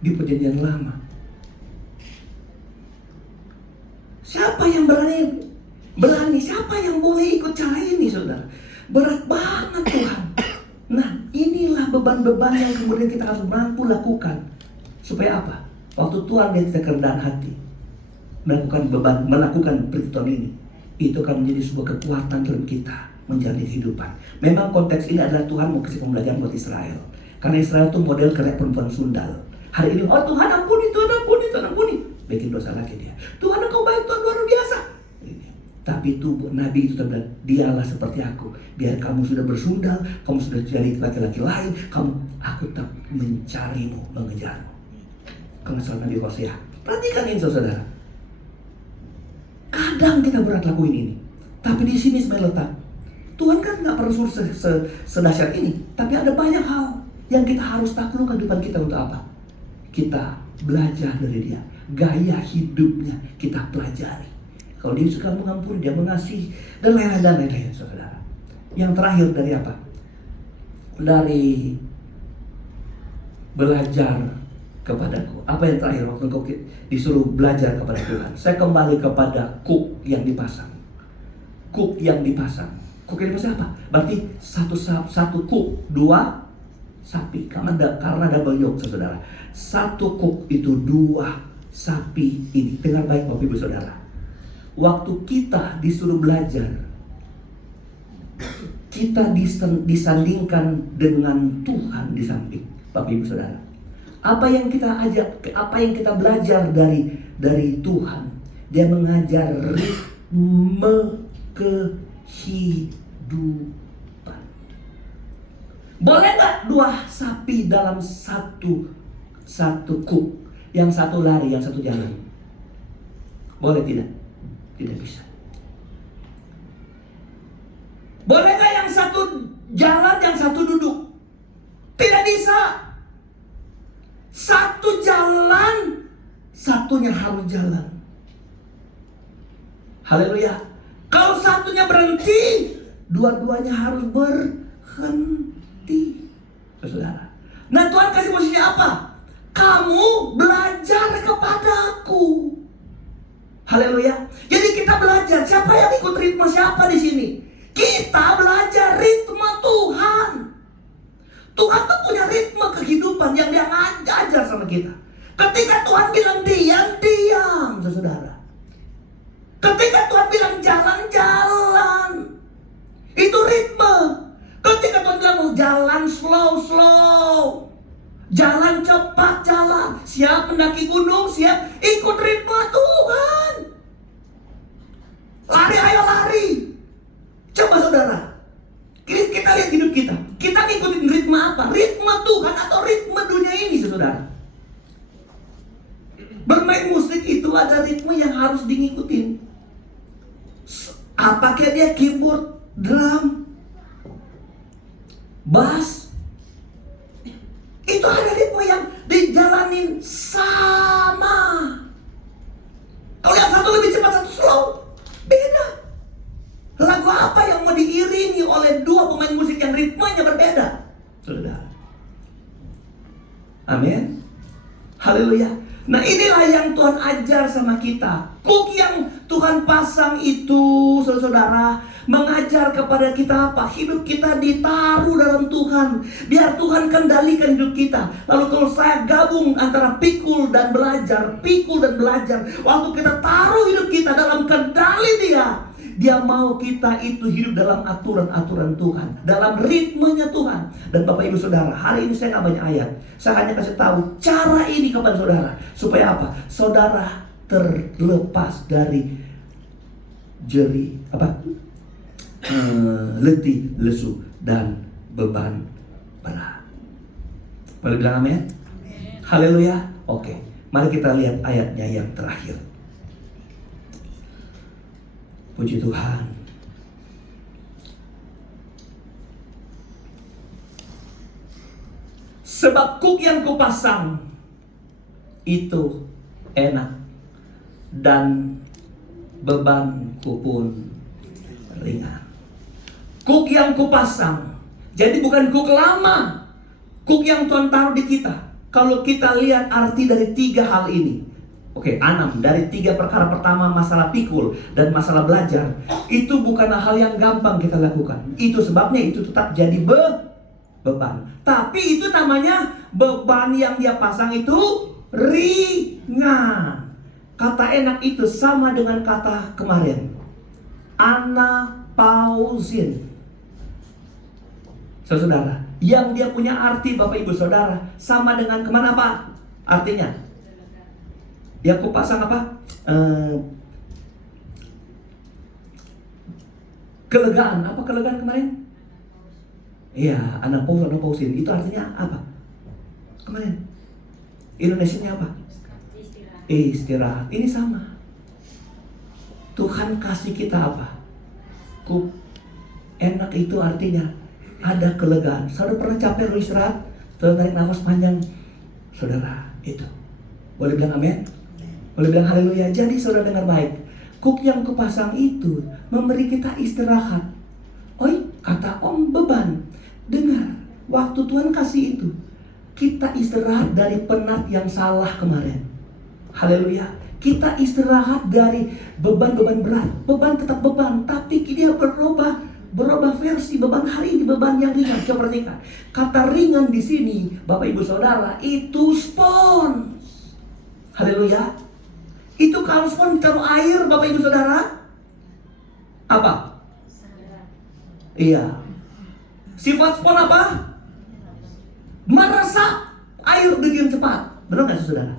di perjanjian lama. Siapa yang berani? Siapa yang boleh ikut cara ini, saudara? Berat banget Tuhan. Nah, inilah beban-beban yang kemudian kita harus mampu lakukan. Supaya apa? Waktu Tuhan lihat kita kerendahan hati, melakukan perhitungan ini, itu akan menjadi sebuah kekuatan dalam kita menjalani kehidupan. Memang konteks ini adalah Tuhan mau kasih pembelajaran buat Israel. Karena Israel itu model kayak perempuan sundal. Hari ini, oh Tuhan ampuni, Tuhan ampuni, Tuhan ampuni. Bikin dosa lagi dia. Tuhan engkau baik, Tuhan luar biasa. Tapi itu Nabi itu bilang, dialah seperti aku. Biar kamu sudah bersundal, kamu sudah jadi laki-laki lain, aku tetap mencarimu, mengejarmu. Kemudian Nabi Hosea. Perhatikan ini saudara. Kadang kita berat lakuin ini, tapi di sini sebenarnya letak. Tuhan kan nggak perlu sedahsyat ini, tapi ada banyak hal yang kita harus taklukkan di depan kita untuk apa? Kita belajar dari dia. Gaya hidupnya kita pelajari. Kalau dia suka mengampuni, dia mengasihi, dan lain-lain, saudara. Yang terakhir dari apa? Dari belajar kepadaku. Apa yang terakhir waktu engkau disuruh belajar kepada Tuhan? Saya kembali kepada kuk yang dipasang. Kuk yang dipasang. Kuk yang dipasang apa? Berarti satu kuk, 2 sapi. Karena double yoke, saudara. Satu kuk itu 2 sapi ini. Dengar baik Bapak Ibu Saudara. Waktu kita disuruh belajar, kita disandingkan dengan Tuhan di samping, Bapak Ibu Saudara. Apa yang kita belajar dari Tuhan, dia mengajar ritme kehidupan. Boleh nggak 2 sapi dalam satu kuk? Yang satu lari, yang satu jalan. Boleh tidak? Tidak bisa. Boleh nggak yang satu jalan, yang satu duduk? Tidak bisa. Satu jalan, satunya harus jalan. Haleluya. Kalau satunya berhenti, dua-duanya harus berhenti. Saudara. Nah, Tuhan kasih posisinya apa? Kamu belajar kepadaku. Haleluya. Jadi kita belajar. Siapa yang ikut ritme siapa di sini? Kita belajar ritme Tuhan. Tuhan tuh punya ritme kehidupan yang dia ngajar sama kita. Ketika Tuhan bilang diam, diam, saudara. Ketika Tuhan bilang jalan, jalan. Itu ritme. Ketika Tuhan bilang mau jalan slow, slow. Jalan cepat, jalan. Siap mendaki gunung, siap ikut ritme Tuhan. Lari, ayo lari. Coba saudara, kita lihat hidup kita. Kita ngikutin ritme apa? Ritme Tuhan atau ritme dunia ini, saudara? Bermain musik itu ada ritme yang harus diikutin. Apakah dia keyboard, drum, bass? Itu ada ritme yang dijalanin sama. Kalau yang satu lebih cepat, satu slow, beda. Lagu apa yang mau diiringi oleh 2 pemain musik yang ritmenya berbeda? Saudara. Amin. Haleluya. Nah, inilah yang Tuhan ajar sama kita. Kuk yang Tuhan pasang itu, saudara, mengajar kepada kita apa? Hidup kita ditaruh dalam Tuhan. Biar Tuhan kendalikan hidup kita. Lalu kalau saya gabung antara pikul dan belajar, waktu kita taruh hidup kita dalam kendali Dia mau kita itu hidup dalam aturan-aturan Tuhan, dalam ritmenya Tuhan. Dan Bapak Ibu Saudara, hari ini saya nggak banyak ayat. Saya hanya kasih tahu cara ini kepada saudara. Supaya apa? Saudara terlepas dari letih, lesu, dan beban berat. Boleh bilang amin? Haleluya. Oke, mari kita lihat ayatnya yang terakhir. Puji Tuhan. Sebab kuk yang kupasang itu enak dan bebanku pun ringan. Kuk yang kupasang, jadi bukan kuk lama, kuk yang Tuhan taruh di kita. Kalau kita lihat arti dari 3 hal ini, oke, 6 dari 3 perkara pertama, masalah pikul dan masalah belajar, itu bukan hal yang gampang kita lakukan. Itu sebabnya itu tetap jadi beban. Tapi itu namanya beban yang dia pasang itu ringan. Kata enak itu sama dengan kata kemarin, anapausin. Saudara, yang dia punya arti Bapak Ibu Saudara sama dengan kemana Pak? Artinya yang kupasang apa? Kelegaan. Apa kelegaan kemarin? Iya, anapausin. Itu artinya apa? Kemarin Indonesianya apa? Istirahat. Ini sama. Tuhan kasih kita apa? Enak itu artinya ada kelegaan. Saudara pernah capek lalu istirahat? Saudara tarik nafas panjang. Saudara, itu. Boleh bilang amin? Boleh bilang haleluya. Jadi saudara dengar baik. Kuk yang kupasang itu memberi kita istirahat. Oi, kata Om beban. Dengar, waktu Tuhan kasih itu, kita istirahat dari penat yang salah kemarin. Haleluya. Kita istirahat dari beban-beban berat. Beban tetap beban, tapi dia berubah versi. Beban hari ini beban yang ringan. Coba perhatikan. Kata ringan di sini, Bapak Ibu Saudara, itu spons. Haleluya. Itu kalau spons taruh air, Bapak Ibu Saudara, apa? Iya. Sifat spons apa? Meresap air dengan cepat. Benar nggak saudara?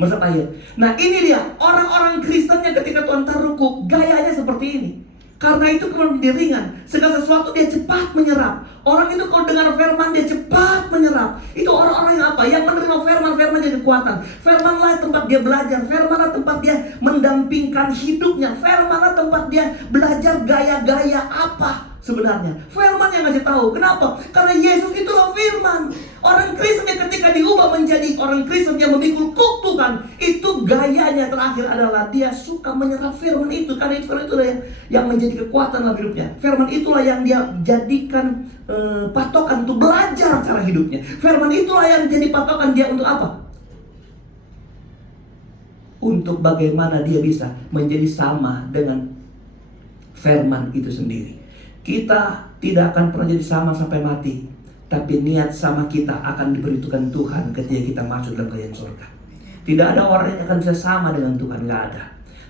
Meresap air. Nah ini dia orang-orang Kristennya ketika Tuhan taruh kuk, gayanya seperti ini. Karena itu kemudian dia ringan. Segala sesuatu dia cepat menyerap. Orang itu kalau dengar firman dia cepat menyerap. Itu orang-orang yang apa? Yang menerima firman jadi kekuatan. Firmanlah tempat dia belajar. Firmanlah tempat dia mendampingkan hidupnya. Firmanlah tempat dia belajar gaya-gaya apa sebenarnya. Firman yang ngasih tahu. Kenapa? Karena Yesus itulah firman. Orang Kristen yang ketika diubah menjadi orang Kristen yang memikul kuk Tuhan, itu gayanya terakhir adalah dia suka menyerap firman itu. Karena itu firman itulah yang menjadi kekuatan dalam hidupnya. Firman itulah yang dia jadikan patokan untuk belajar cara hidupnya. Firman itulah yang jadi patokan dia untuk apa? Untuk bagaimana dia bisa menjadi sama dengan firman itu sendiri. Kita tidak akan pernah jadi sama sampai mati, tapi niat sama kita akan diberitukan Tuhan ketika kita masuk dalam kerajaan surga. Tidak ada orang yang akan bisa sama dengan Tuhan, nggak ada.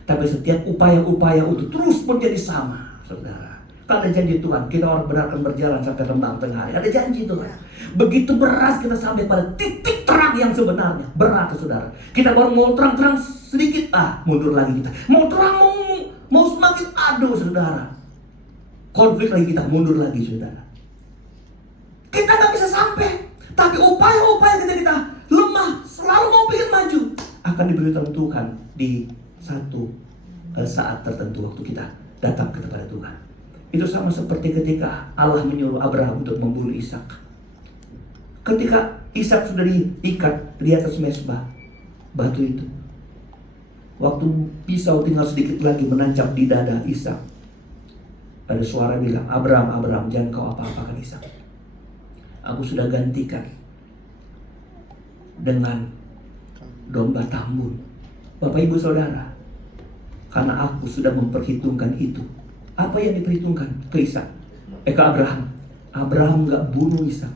Tapi setiap upaya-upaya untuk terus menjadi sama, saudara. Kalau ada janji Tuhan, kita orang benar akan berjalan sampai rembang tengah hari. Ada janji Tuhan. Begitu berat kita sampai pada titik terang yang sebenarnya. Berat, saudara. Kita baru mau terang-terang sedikit, mundur lagi kita. Mau terang, mau semakin aduh, saudara. Konflik lagi kita, mundur lagi, saudara. Kita nggak bisa sampai. Tapi upaya-upaya kita lemah, selalu mau ingin maju, akan diberitahu Tuhan di satu saat tertentu waktu kita datang kepada Tuhan. Itu sama seperti ketika Allah menyuruh Abraham untuk membunuh Ishak. Ketika Ishak sudah diikat di atas mezbah batu itu, waktu pisau tinggal sedikit lagi menancap di dada Ishak, ada suara bilang, Abraham, Abraham, jangan kau apa-apakan Ishak. Aku sudah gantikan dengan domba tambun. Bapak Ibu Saudara, karena aku sudah memperhitungkan itu. Apa yang diperhitungkan ke Ishak? Ke Abraham. Abraham gak bunuh Ishak,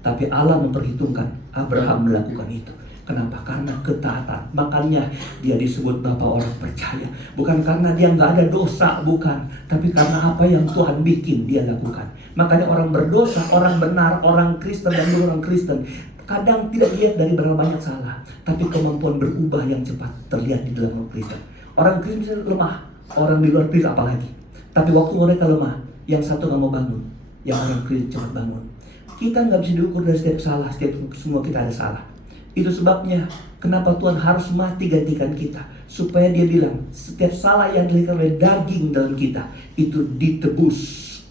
tapi Allah memperhitungkan Abraham melakukan itu. Kenapa? Karena ketaatan. Makanya dia disebut Bapak orang percaya. Bukan karena dia gak ada dosa, bukan. Tapi karena apa yang Tuhan bikin dia lakukan. Makanya orang berdosa, orang benar, orang Kristen dan orang Kristen kadang tidak lihat dari berapa banyak salah, tapi kemampuan berubah yang cepat terlihat di dalam orang Kristen. Orang Kristen bisa lemah, orang di luar Kristen apalagi. Tapi waktu mereka lemah, yang satu gak mau bangun, yang orang Kristen cepat bangun. Kita gak bisa diukur dari setiap salah, semua kita ada salah. Itu sebabnya kenapa Tuhan harus mati gantikan kita, supaya dia bilang setiap salah yang dilakukan oleh daging dalam kita itu ditebus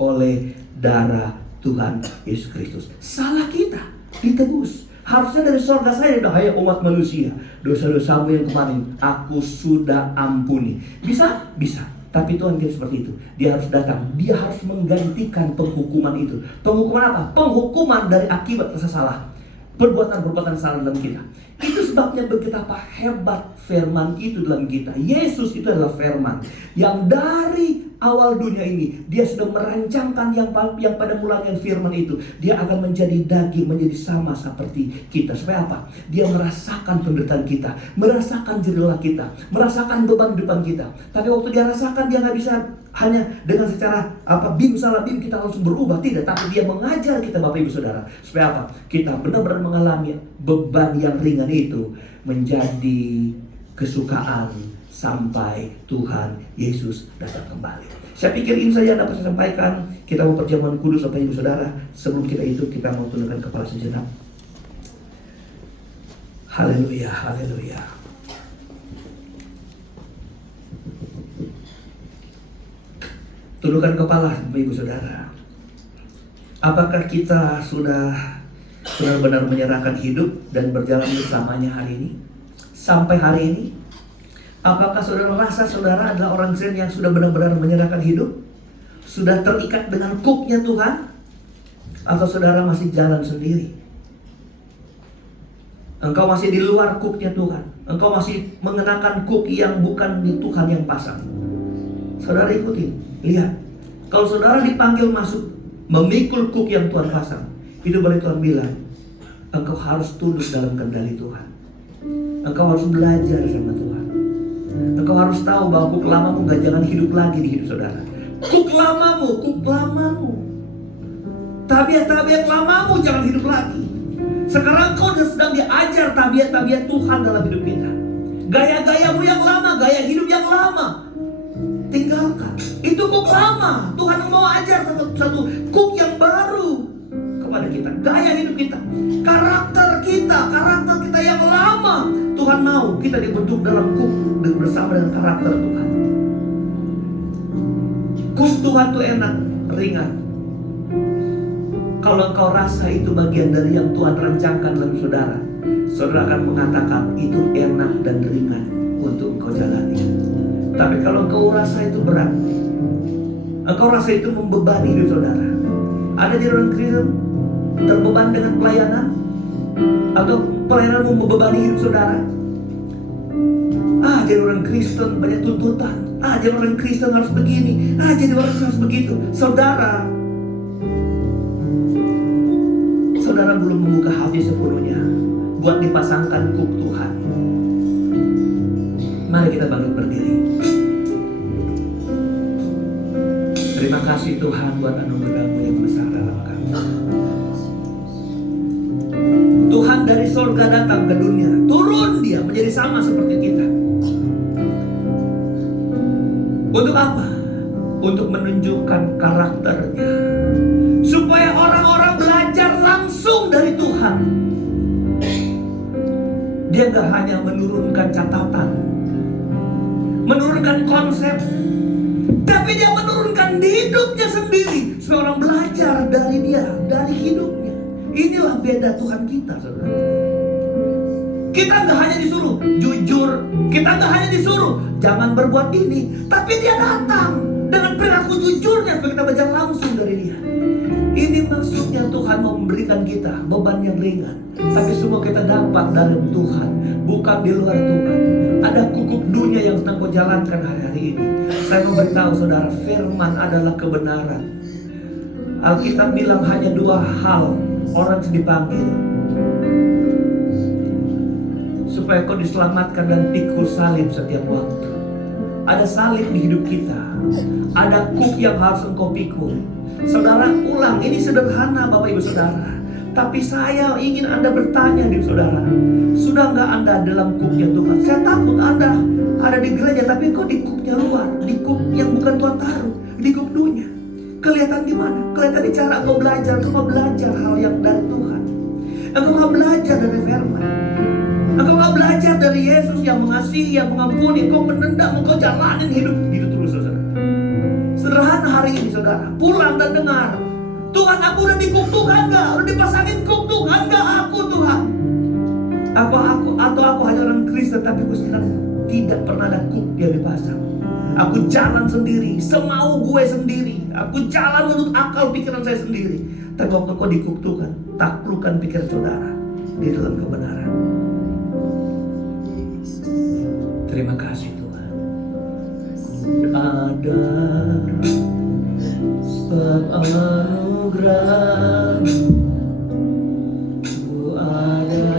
oleh darah Tuhan Yesus Kristus. Salah kita ditebus. Harusnya dari sorga saya, hai umat manusia, dosa-dosamu yang kemarin aku sudah ampuni. Bisa? Bisa. Tapi Tuhan tidak seperti itu. Dia harus datang. Dia harus menggantikan penghukuman itu. Penghukuman apa? Penghukuman dari akibat rasa salah. Perbuatan-perbuatan salah dalam kita. Itu sebabnya betapa hebat firman itu dalam kita. Yesus itu adalah firman yang dari awal dunia ini dia sudah merancangkan yang pada mulanya firman itu. Dia akan menjadi daging, menjadi sama seperti kita. Supaya apa? Dia merasakan penderitaan kita, merasakan jerilah kita, merasakan beban depan kita. Tapi waktu dia rasakan, dia nggak bisa hanya dengan secara bim salah bim kita langsung berubah, tidak. Tapi dia mengajar kita Bapak Ibu Saudara, supaya apa? Kita benar-benar mengalami beban yang ringan itu menjadi kesukaan sampai Tuhan Yesus datang kembali. Saya pikir ini saja dapat saya sampaikan. Kita mau perjamuan kudus Bapak Ibu Saudara. Sebelum kita itu, kita mau tundukkan kepala sejenak. Haleluya, haleluya. Tundukkan kepala Bapak Ibu Saudara. Apakah kita sudah benar-benar menyerahkan hidup dan berjalan bersamanya hari ini? Sampai hari ini? Apakah saudara rasa saudara adalah orang Kristen yang sudah benar-benar menyerahkan hidup? Sudah terikat dengan kuknya Tuhan? Atau saudara masih jalan sendiri? Engkau masih di luar kuknya Tuhan. Engkau masih mengenakan kuk yang bukan di Tuhan yang pasang. Saudara ikuti, lihat. Kalau saudara dipanggil masuk memikul kuk yang Tuhan pasang, itu boleh Tuhan bilang, engkau harus tunduk dalam kendali Tuhan. Engkau harus belajar sama Tuhan. Engkau harus tahu bahwa kuk lamamu gak jangan hidup lagi di hidup saudara. Kuk lamamu. Tabiat-tabiat lamamu jangan hidup lagi. Sekarang kau sedang diajar tabiat-tabiat Tuhan dalam hidup kita. Gaya-gayamu yang lama, gaya hidup yang lama, tinggalkan. Itu kuk lama. Tuhan mau ajar satu kuk yang baru kepada kita. Gaya hidup kita, karakter kita yang lama. Tuhan mau kita dibentuk dalam kuk bersama dengan karakter Tuhan. Kuk Tuhan itu enak, ringan. Kalau engkau rasa itu bagian dari yang Tuhan rancangkan dalam saudara, saudara akan mengatakan itu enak dan ringan untuk engkau jalani. Tapi kalau engkau rasa itu berat, engkau rasa itu membebani hidup saudara. Ada di orang Kristen terbeban dengan pelayanan, atau pelayananmu membebani hidup saudara. Jadi orang Kristen banyak tuntutan. Jadi orang Kristen harus begini. Jadi orang Kristen harus begitu. Saudara belum membuka hati sepenuhnya buat dipasangkan kuk Tuhan. Mari kita bangkit berdiri. Terima kasih Tuhan buat anugerah-Mu yang besar dalam kami. Tuhan dari sorga datang ke dunia, turun dia menjadi sama seperti kita. Untuk apa? Untuk menunjukkan karakternya, supaya orang-orang belajar langsung dari Tuhan. Dia gak hanya menurunkan catatan, menurunkan konsep, tapi dia menurunkan hidupnya sendiri, supaya orang belajar dari dia, dari hidupnya. Inilah beda Tuhan kita, saudara. Kita gak hanya disuruh jujur, kita gak hanya disuruh jangan berbuat ini, tapi dia datang dengan perilaku jujurnya supaya kita belajar langsung dari dia. Ini maksudnya Tuhan memberikan kita beban yang ringan, tapi semua kita dapat dari Tuhan, bukan di luar Tuhan. Ada kukuk dunia yang sedang kau jalankan hari-hari ini. Saya memberitahu saudara, firman adalah kebenaran. Alkitab bilang hanya dua hal orang dipanggil, supaya kau diselamatkan dan pikul salib setiap waktu. Ada salib di hidup kita, ada kuk yang harus engkau pikul. Saudara ulang, ini sederhana Bapak Ibu Saudara, tapi saya ingin Anda bertanya di saudara, sudah nggak Anda dalam kuknya Tuhan? Saya takut Anda ada di gereja tapi kok di kuknya luar, di kuk yang bukan Tuhan taruh, di kuk dunia. Kelihatan di mana? Kelihatan di cara engkau belajar. Engkau belajar hal yang dari Tuhan. Engkau nggak belajar dari firman. Engkau nggak belajar dari Yesus yang mengasihi, yang mengampuni. Engkau menendang, engkau jalanin hidup gitu terus, saudara. Sederhana hari ini, saudara. Pulang dan dengar, Tuhan, aku udah dikuk Tuhan nggak? Udah dipasangin kuk Tuhan nggak aku, Tuhan? Atau aku hanya orang Kristen tapi aku sedang tidak pernah ada kuk dia dipasang. Aku jalan sendiri, semau gue sendiri. Aku jalan menurut akal pikiran saya sendiri. Tapi waktu kau dikuktukan, taklukkan pikiran saudara di dalam kebenaran. Terima kasih Tuhan. Ada sebab anugerah, ada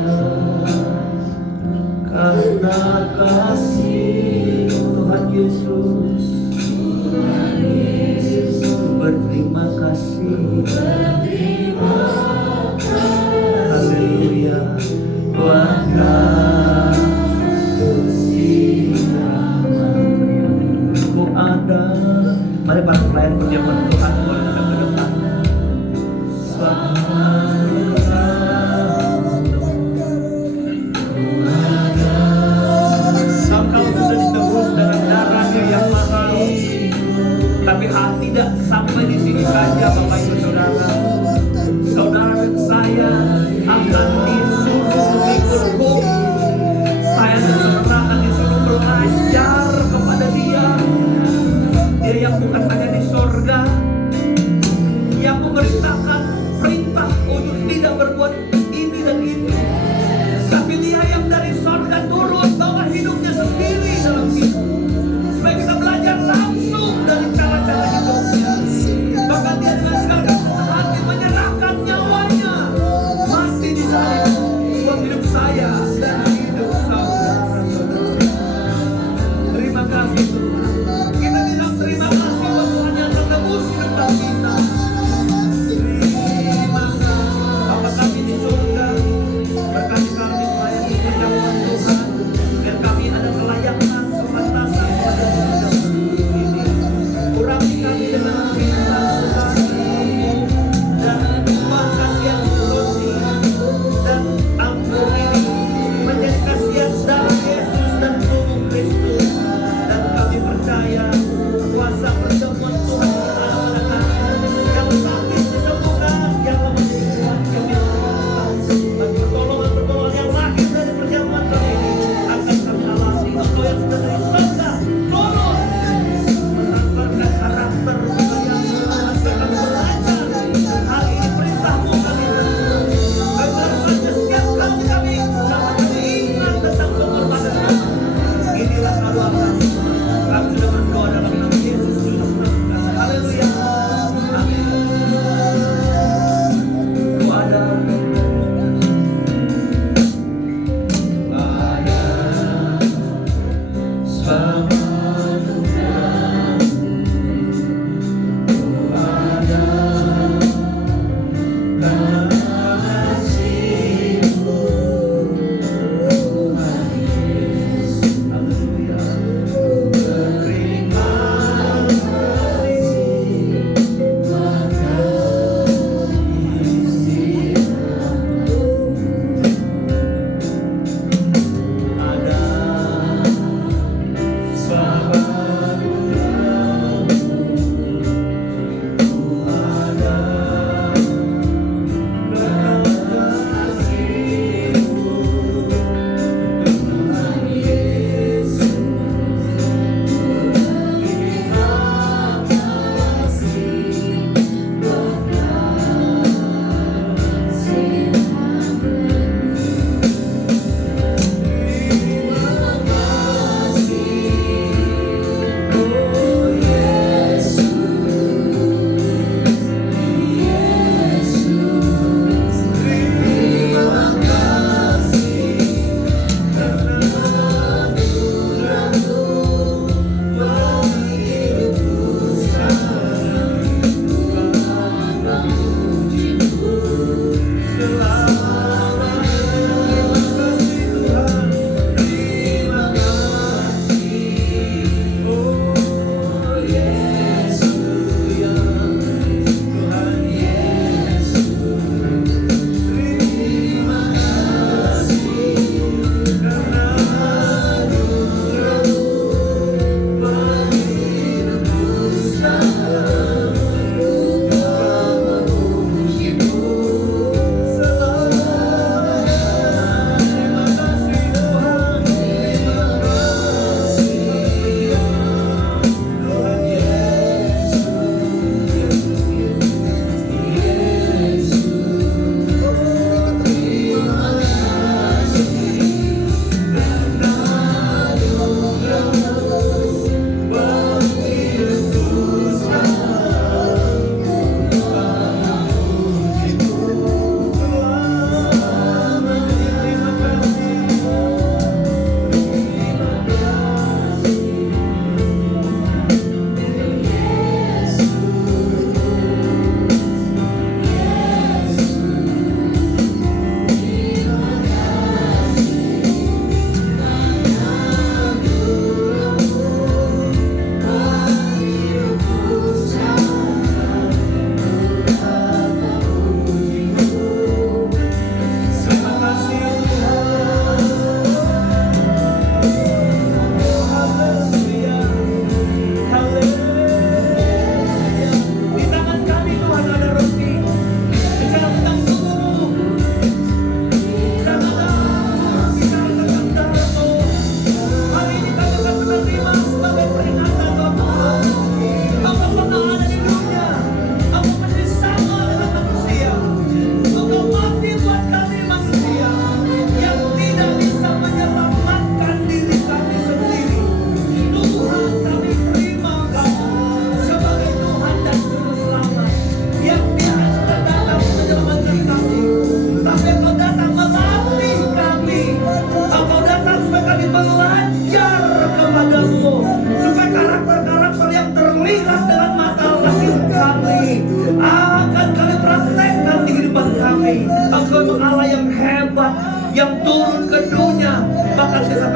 karena kasih Tuhan Yesus. Berterima kasih. Haleluya. Aku ada. Mari para pelayan perjamuan Tuhan boleh kita ke depan. Sangkal sudah ditebus dengan darahnya yang mahal. Tapi tidak sampai di sini saja Bapak Ibu Saudara. Saudara dan saya akan disuruh mengikut hukum. Saya dan saudara akan disuruh belajar kepada Dia. Dia yang bukan hanya di sorga, yang memerintahkan perintah untuk tidak berbuat ini dan itu, tapi Dia yang dari sorga turun bawa hidupnya sendiri dalam hidup, supaya kita belajar langsung dari cara-cara hidupnya. Bahkan Dia dengan segala kesenangan hati menyerahkan nyawanya, mati di salib buat hidup saya dan hidup saudara-saudara. Terima kasih Tuhan. Kita bilang terima kasih buat Tuhan yang tebus hidup kita. Terima kasih Bapa kami di surga. Berkati kami melayani perjamuan Tuhan, biar kami ada kelayakan, kepantasan pada perjamuan ini. Urapi kami dengan cinta, kasih, dan Tuhan kasihan kasih dan ampuni menjadi kasihan darah Yesus dan tubuh Kristus. Dan kami percaya kuasa perjamuan Tuhan anak-anak yang sakit disembuhkan, yang lemah dikuatkan, bagi pertolongan-pertolongan yang lahir dari perjamuan kali ini akan kami alami. Engkau yang sudah dari surga turun menampakkan karakter yang akan belajar hal ini perintahmu kami. Benar saja setiap kali kami ingat tentang pengorbanan. Inilah haluan kami. Kami sudah berdoa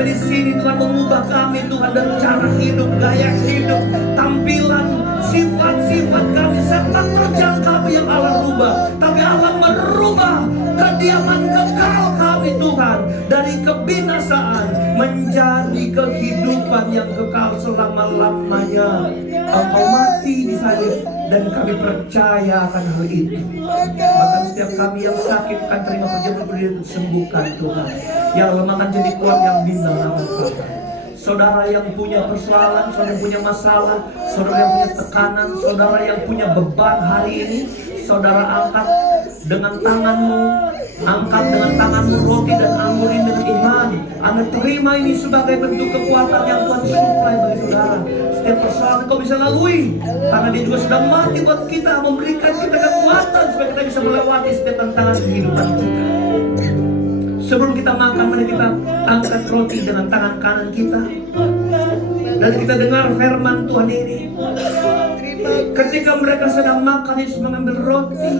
sampai di sini Tuhan mengubah kami Tuhan, dan cara hidup, gaya hidup, tampilan, sifat-sifat kami, serta terjang kami yang Allah rubah. Tapi Allah merubah kediaman kekal kami Tuhan, dari kebinasaan menjadi kehidupan yang kekal selama-lamanya. Engkau mati di salib dan kami percaya akan hal itu. Bahkan setiap kami yang sakit akan terima perjamuan berdiri untuk sembuhkan Tuhan. Yang lemah akan jadi kuat, yang bimbang akan kuat. Saudara yang punya persoalan, saudara yang punya masalah, saudara yang punya tekanan, saudara yang punya beban hari ini, saudara angkat dengan tanganmu, angkat dengan tanganmu roti dan anggur ini dengan iman. Anda terima ini sebagai bentuk kekuatan yang Tuhan suplai bagi saudara. Setiap persoalan kau bisa lalui, karena Dia juga sudah mati buat kita, memberikan kita kekuatan supaya kita bisa melewati setiap tantangan kehidupan kita. Sebelum kita makan, mari kita angkat roti dengan tangan kanan kita, dan kita dengar firman Tuhan ini. Ketika mereka sedang makan, Yesus mengambil roti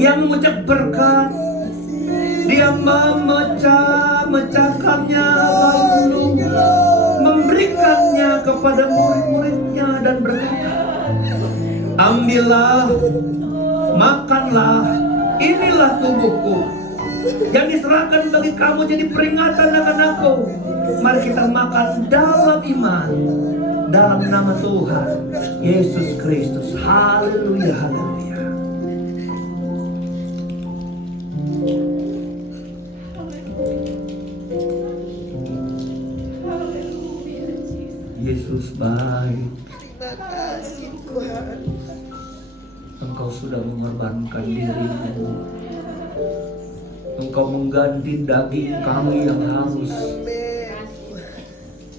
yang mengucap berkat. Dia memecahkannya lalu memberikannya kepada murid-muridnya dan berkata, ambillah, makanlah, inilah tubuhku yang diserahkan bagi kamu jadi peringatan akan aku. Mari kita makan dalam iman, dalam nama Tuhan Yesus Kristus. Haleluya, haleluya. Yesus baik. Terima kasih Tuhan. Engkau sudah mengorbankan dirimu. Engkau mengganti daging kami yang harus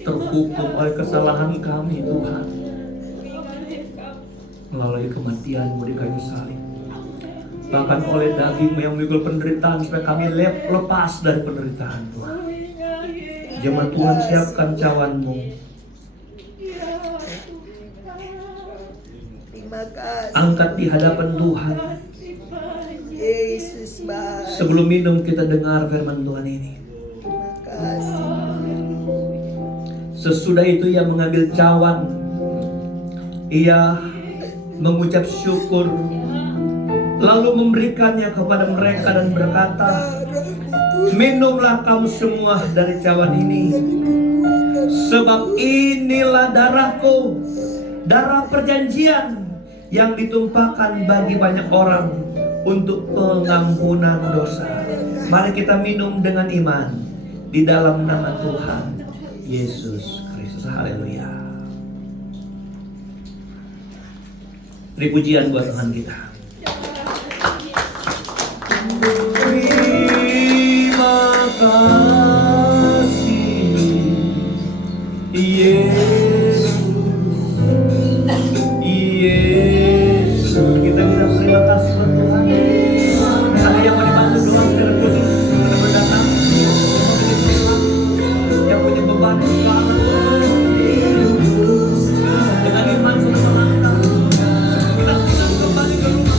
terhukum oleh kesalahan kami Tuhan, melalui kematian-Mu di kayu salib. Bahkan oleh daging-Mu yang memikul penderitaan supaya kami lepas dari penderitaan Tuhan. Jemaat Tuhan, siapkan cawan-Mu. Terima kasih Angkat di hadapan Tuhan. Yesus baik. Sebelum minum kita dengar firman Tuhan ini. Terima kasih. Sesudah itu ia mengambil cawan, ia mengucap syukur, lalu memberikannya kepada mereka dan berkata, minumlah kamu semua dari cawan ini, sebab inilah darahku, darah perjanjian yang ditumpahkan bagi banyak orang untuk pengampunan dosa. Mari kita minum dengan iman di dalam nama Tuhan Yesus Kristus. Haleluya. Beri pujian buat Tuhan kita. Terima kasih Yesus. Kita bisa terima kasih buat Tuhan. Ada yang mau dibantu doa secara khusus, kita berdatang. Yang punya beban sekarang, dengan iman sudah melangkah. Kita kembali ke rumah.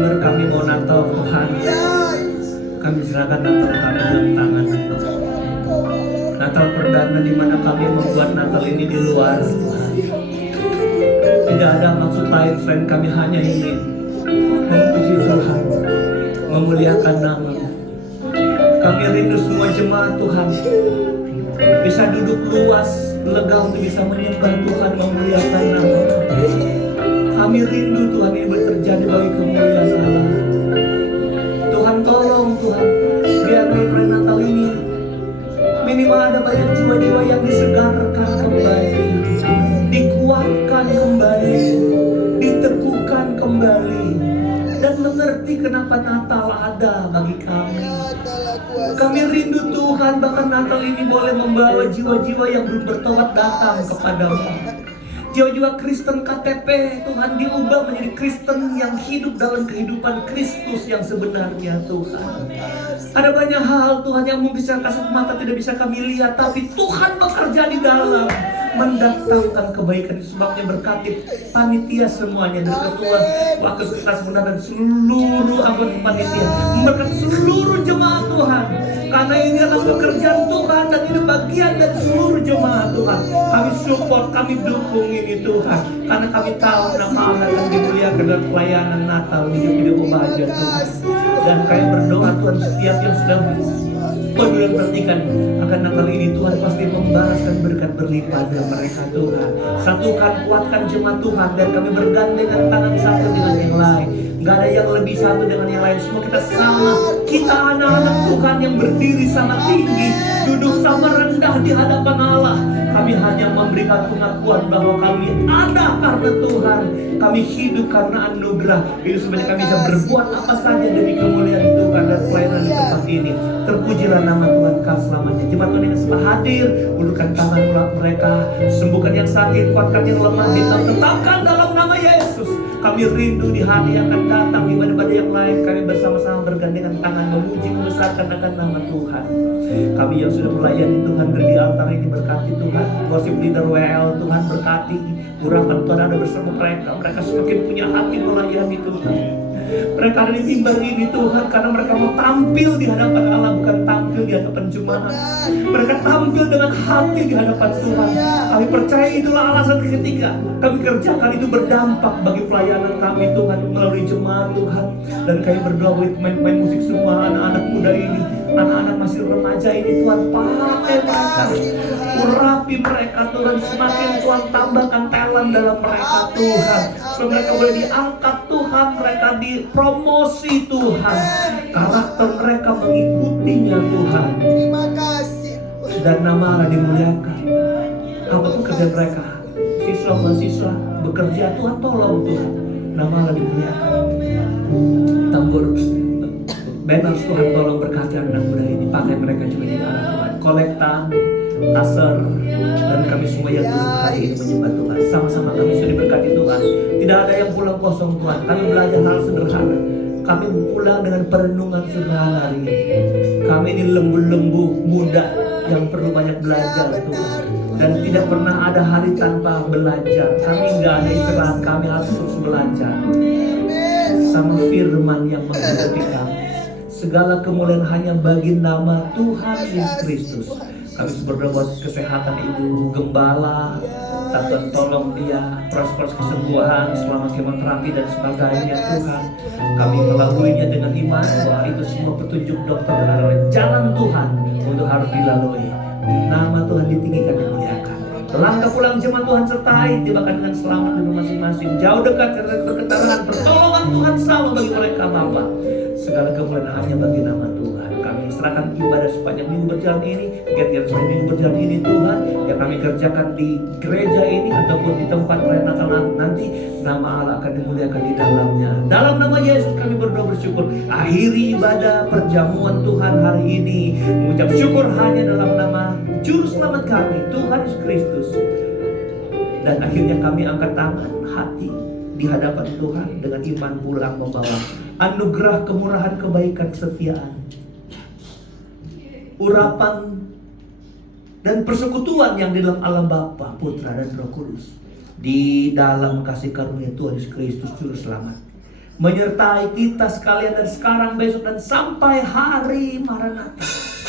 benar kami mau Natal Tuhan. Kami serahkan Natal kami dalam tangan. Natal perdana di mana kami membuat Natal ini di luar. Tidak ada maksud lain selain kami hanya ingin memuji Tuhan, memuliakan nama. Kami rindu semua jemaat Tuhan bisa duduk luas, lega untuk bisa menyembah Tuhan, memuliakan nama. Kami rindu Tuhan ini boleh terjadi bagi kemuliaan Allah. Tuhan tolong Tuhan, biar melalui Natal ini minimal ada banyak jiwa-jiwa yang disegarkan kembali, dikuatkan kembali, diteguhkan kembali, dan mengerti kenapa Natal ada bagi kami. Kami rindu Tuhan, bahkan Natal ini boleh membawa jiwa-jiwa yang belum bertobat datang kepadamu. Jiwa-jiwa Kristen KTP Tuhan diubah menjadi Kristen yang hidup dalam kehidupan Kristus yang sebenarnya Tuhan. Ada banyak hal Tuhan yang mungkin secara kasat mata tidak bisa kami lihat, tapi Tuhan bekerja di dalam mendatangkan kebaikan. Sebabnya berkati panitia semuanya, dari ketua, wakil sekretaris sebenarnya, dan seluruh anggota panitia, berkati seluruh jemaat Tuhan. Karena ini adalah pekerjaan Tuhan dan ini bagian dari seluruh jemaat Tuhan. Kami support, kami dukung ini Tuhan. Karena kami tahu nama Allah akan dimuliakan dalam pelayanan Natal di hidup Bahagia Tuhan. Dan kami berdoa Tuhan, setiap yang sedang peduli perhatikan akan Natal ini, Tuhan pasti membalaskan berkat berlimpah dari mereka Tuhan. Satukan, kuatkan jemaat Tuhan, dan kami bergandengan tangan satu dengan yang lain. Gak ada yang lebih satu dengan yang lain. Semua kita sama. Kita anak-anak Tuhan yang berdiri sama tinggi, duduk sama rendah di hadapan Allah. Kami hanya memberikan pengakuan bahwa kami ada karena Tuhan. Kami hidup karena anugerah. Itu sebenarnya kami bisa berbuat apa saja demi kemuliaan Tuhan dan pelayanan di tempat ini. Terpujilah nama Tuhan kau selamanya. Jemaat Tuhan yang setelah hadir, ulurkan tangan mereka, sembuhkan yang sakit, kuatkan yang lemah, tetapkan dalam nama Yesus. Kami rindu di hari yang akan datang, di ibadah-ibadah yang lain kami bersama-sama bergandengan tangan memuji membesarkan akan nama Tuhan. Kami yang sudah melayani Tuhan di altar ini, berkati Tuhan. Worship leader WL Tuhan berkati, urapan Tuhan ada bersama mereka. Mereka semakin punya hati melayani Tuhan. Mereka ada di mimbar ini Tuhan karena mereka mau tampil di hadapan Allah, bukan tampil di hadapan jemaat. Mereka tampil dengan hati di hadapan Tuhan. Kami percaya itulah alasan ketika kami kerjakan itu berdampak bagi pelayanan kami Tuhan melalui jemaat Tuhan. Dan kami berdoa buat pemain-pemain musik semua, anak-anak muda ini, anak-anak masih remaja ini Tuhan, pakai mereka, urapi mereka Tuhan, semakin Tuhan tambahkan talent dalam mereka Tuhan, supaya mereka boleh diangkat Tuhan, mereka dipromosi Tuhan, karakter mereka mengikutinya Tuhan. Terima kasih. Dan nama Allah dimuliakan. Apapun kerja mereka, siswa mahasiswa bekerja Tuhan, tolong Tuhan, nama Allah dimuliakan. Tambur banner Tuhan, tolong berkati anak muda ini, pakai mereka juga di arah Tuhan. Kolektan, taser, dan kami semua yang duduk hari ini menyembah Tuhan. Sama-sama kami sudah diberkati Tuhan. Tidak ada yang pulang kosong Tuhan. Kami belajar hal sederhana. Kami pulang dengan perenungan sederhana hari ini. Kami ini lembu-lembu muda yang perlu banyak belajar Tuhan. Dan tidak pernah ada hari tanpa belajar. Kami nggak ada istirahat, kami harus terus belajar. Sama firman yang menghidupi kami. Segala kemuliaan hanya bagi nama Tuhan Yesus Kristus. Kami berdoa buat kesehatan Ibu Gembala, Tuhan tolong dia, proses kesembuhan, selamat kemoterapi dan sebagainya Tuhan. Kami melaluinya dengan iman bahwa itu semua petunjuk dokter adalah jalan Tuhan untuk harus dilalui. Nama Tuhan ditinggikan, dimuliakan. Langkah pulang jemaat Tuhan sertai, tibakan dengan selamat di rumah masing-masing. Jauh dekat, cerita berketaran, pertolongan Tuhan selalu bagi mereka Bapa. Segala kemuliaan hanya bagi nama Tuhan. Kami serahkan ibadah sepanjang minggu berjalan ini, kegiatan sepanjang minggu berjalan ini Tuhan, yang kami kerjakan di gereja ini ataupun di tempat perayaan nanti, nama Allah akan dimuliakan di dalamnya. Dalam nama Yesus kami berdoa bersyukur. Akhiri ibadah perjamuan Tuhan hari ini, mengucap syukur hanya dalam nama Juru Selamat kami, Tuhan Yesus Kristus. Dan akhirnya kami angkat tangan hati di hadapan Tuhan dengan iman pulang membawa anugerah, kemurahan, kebaikan, kesetiaan, urapan dan persekutuan yang di dalam Allah Bapa, Putra dan Roh Kudus, di dalam kasih karunia Tuhan Yesus Kristus Juru Selamat. menyertai kita sekalian dari sekarang, besok, dan sampai hari Maranatha.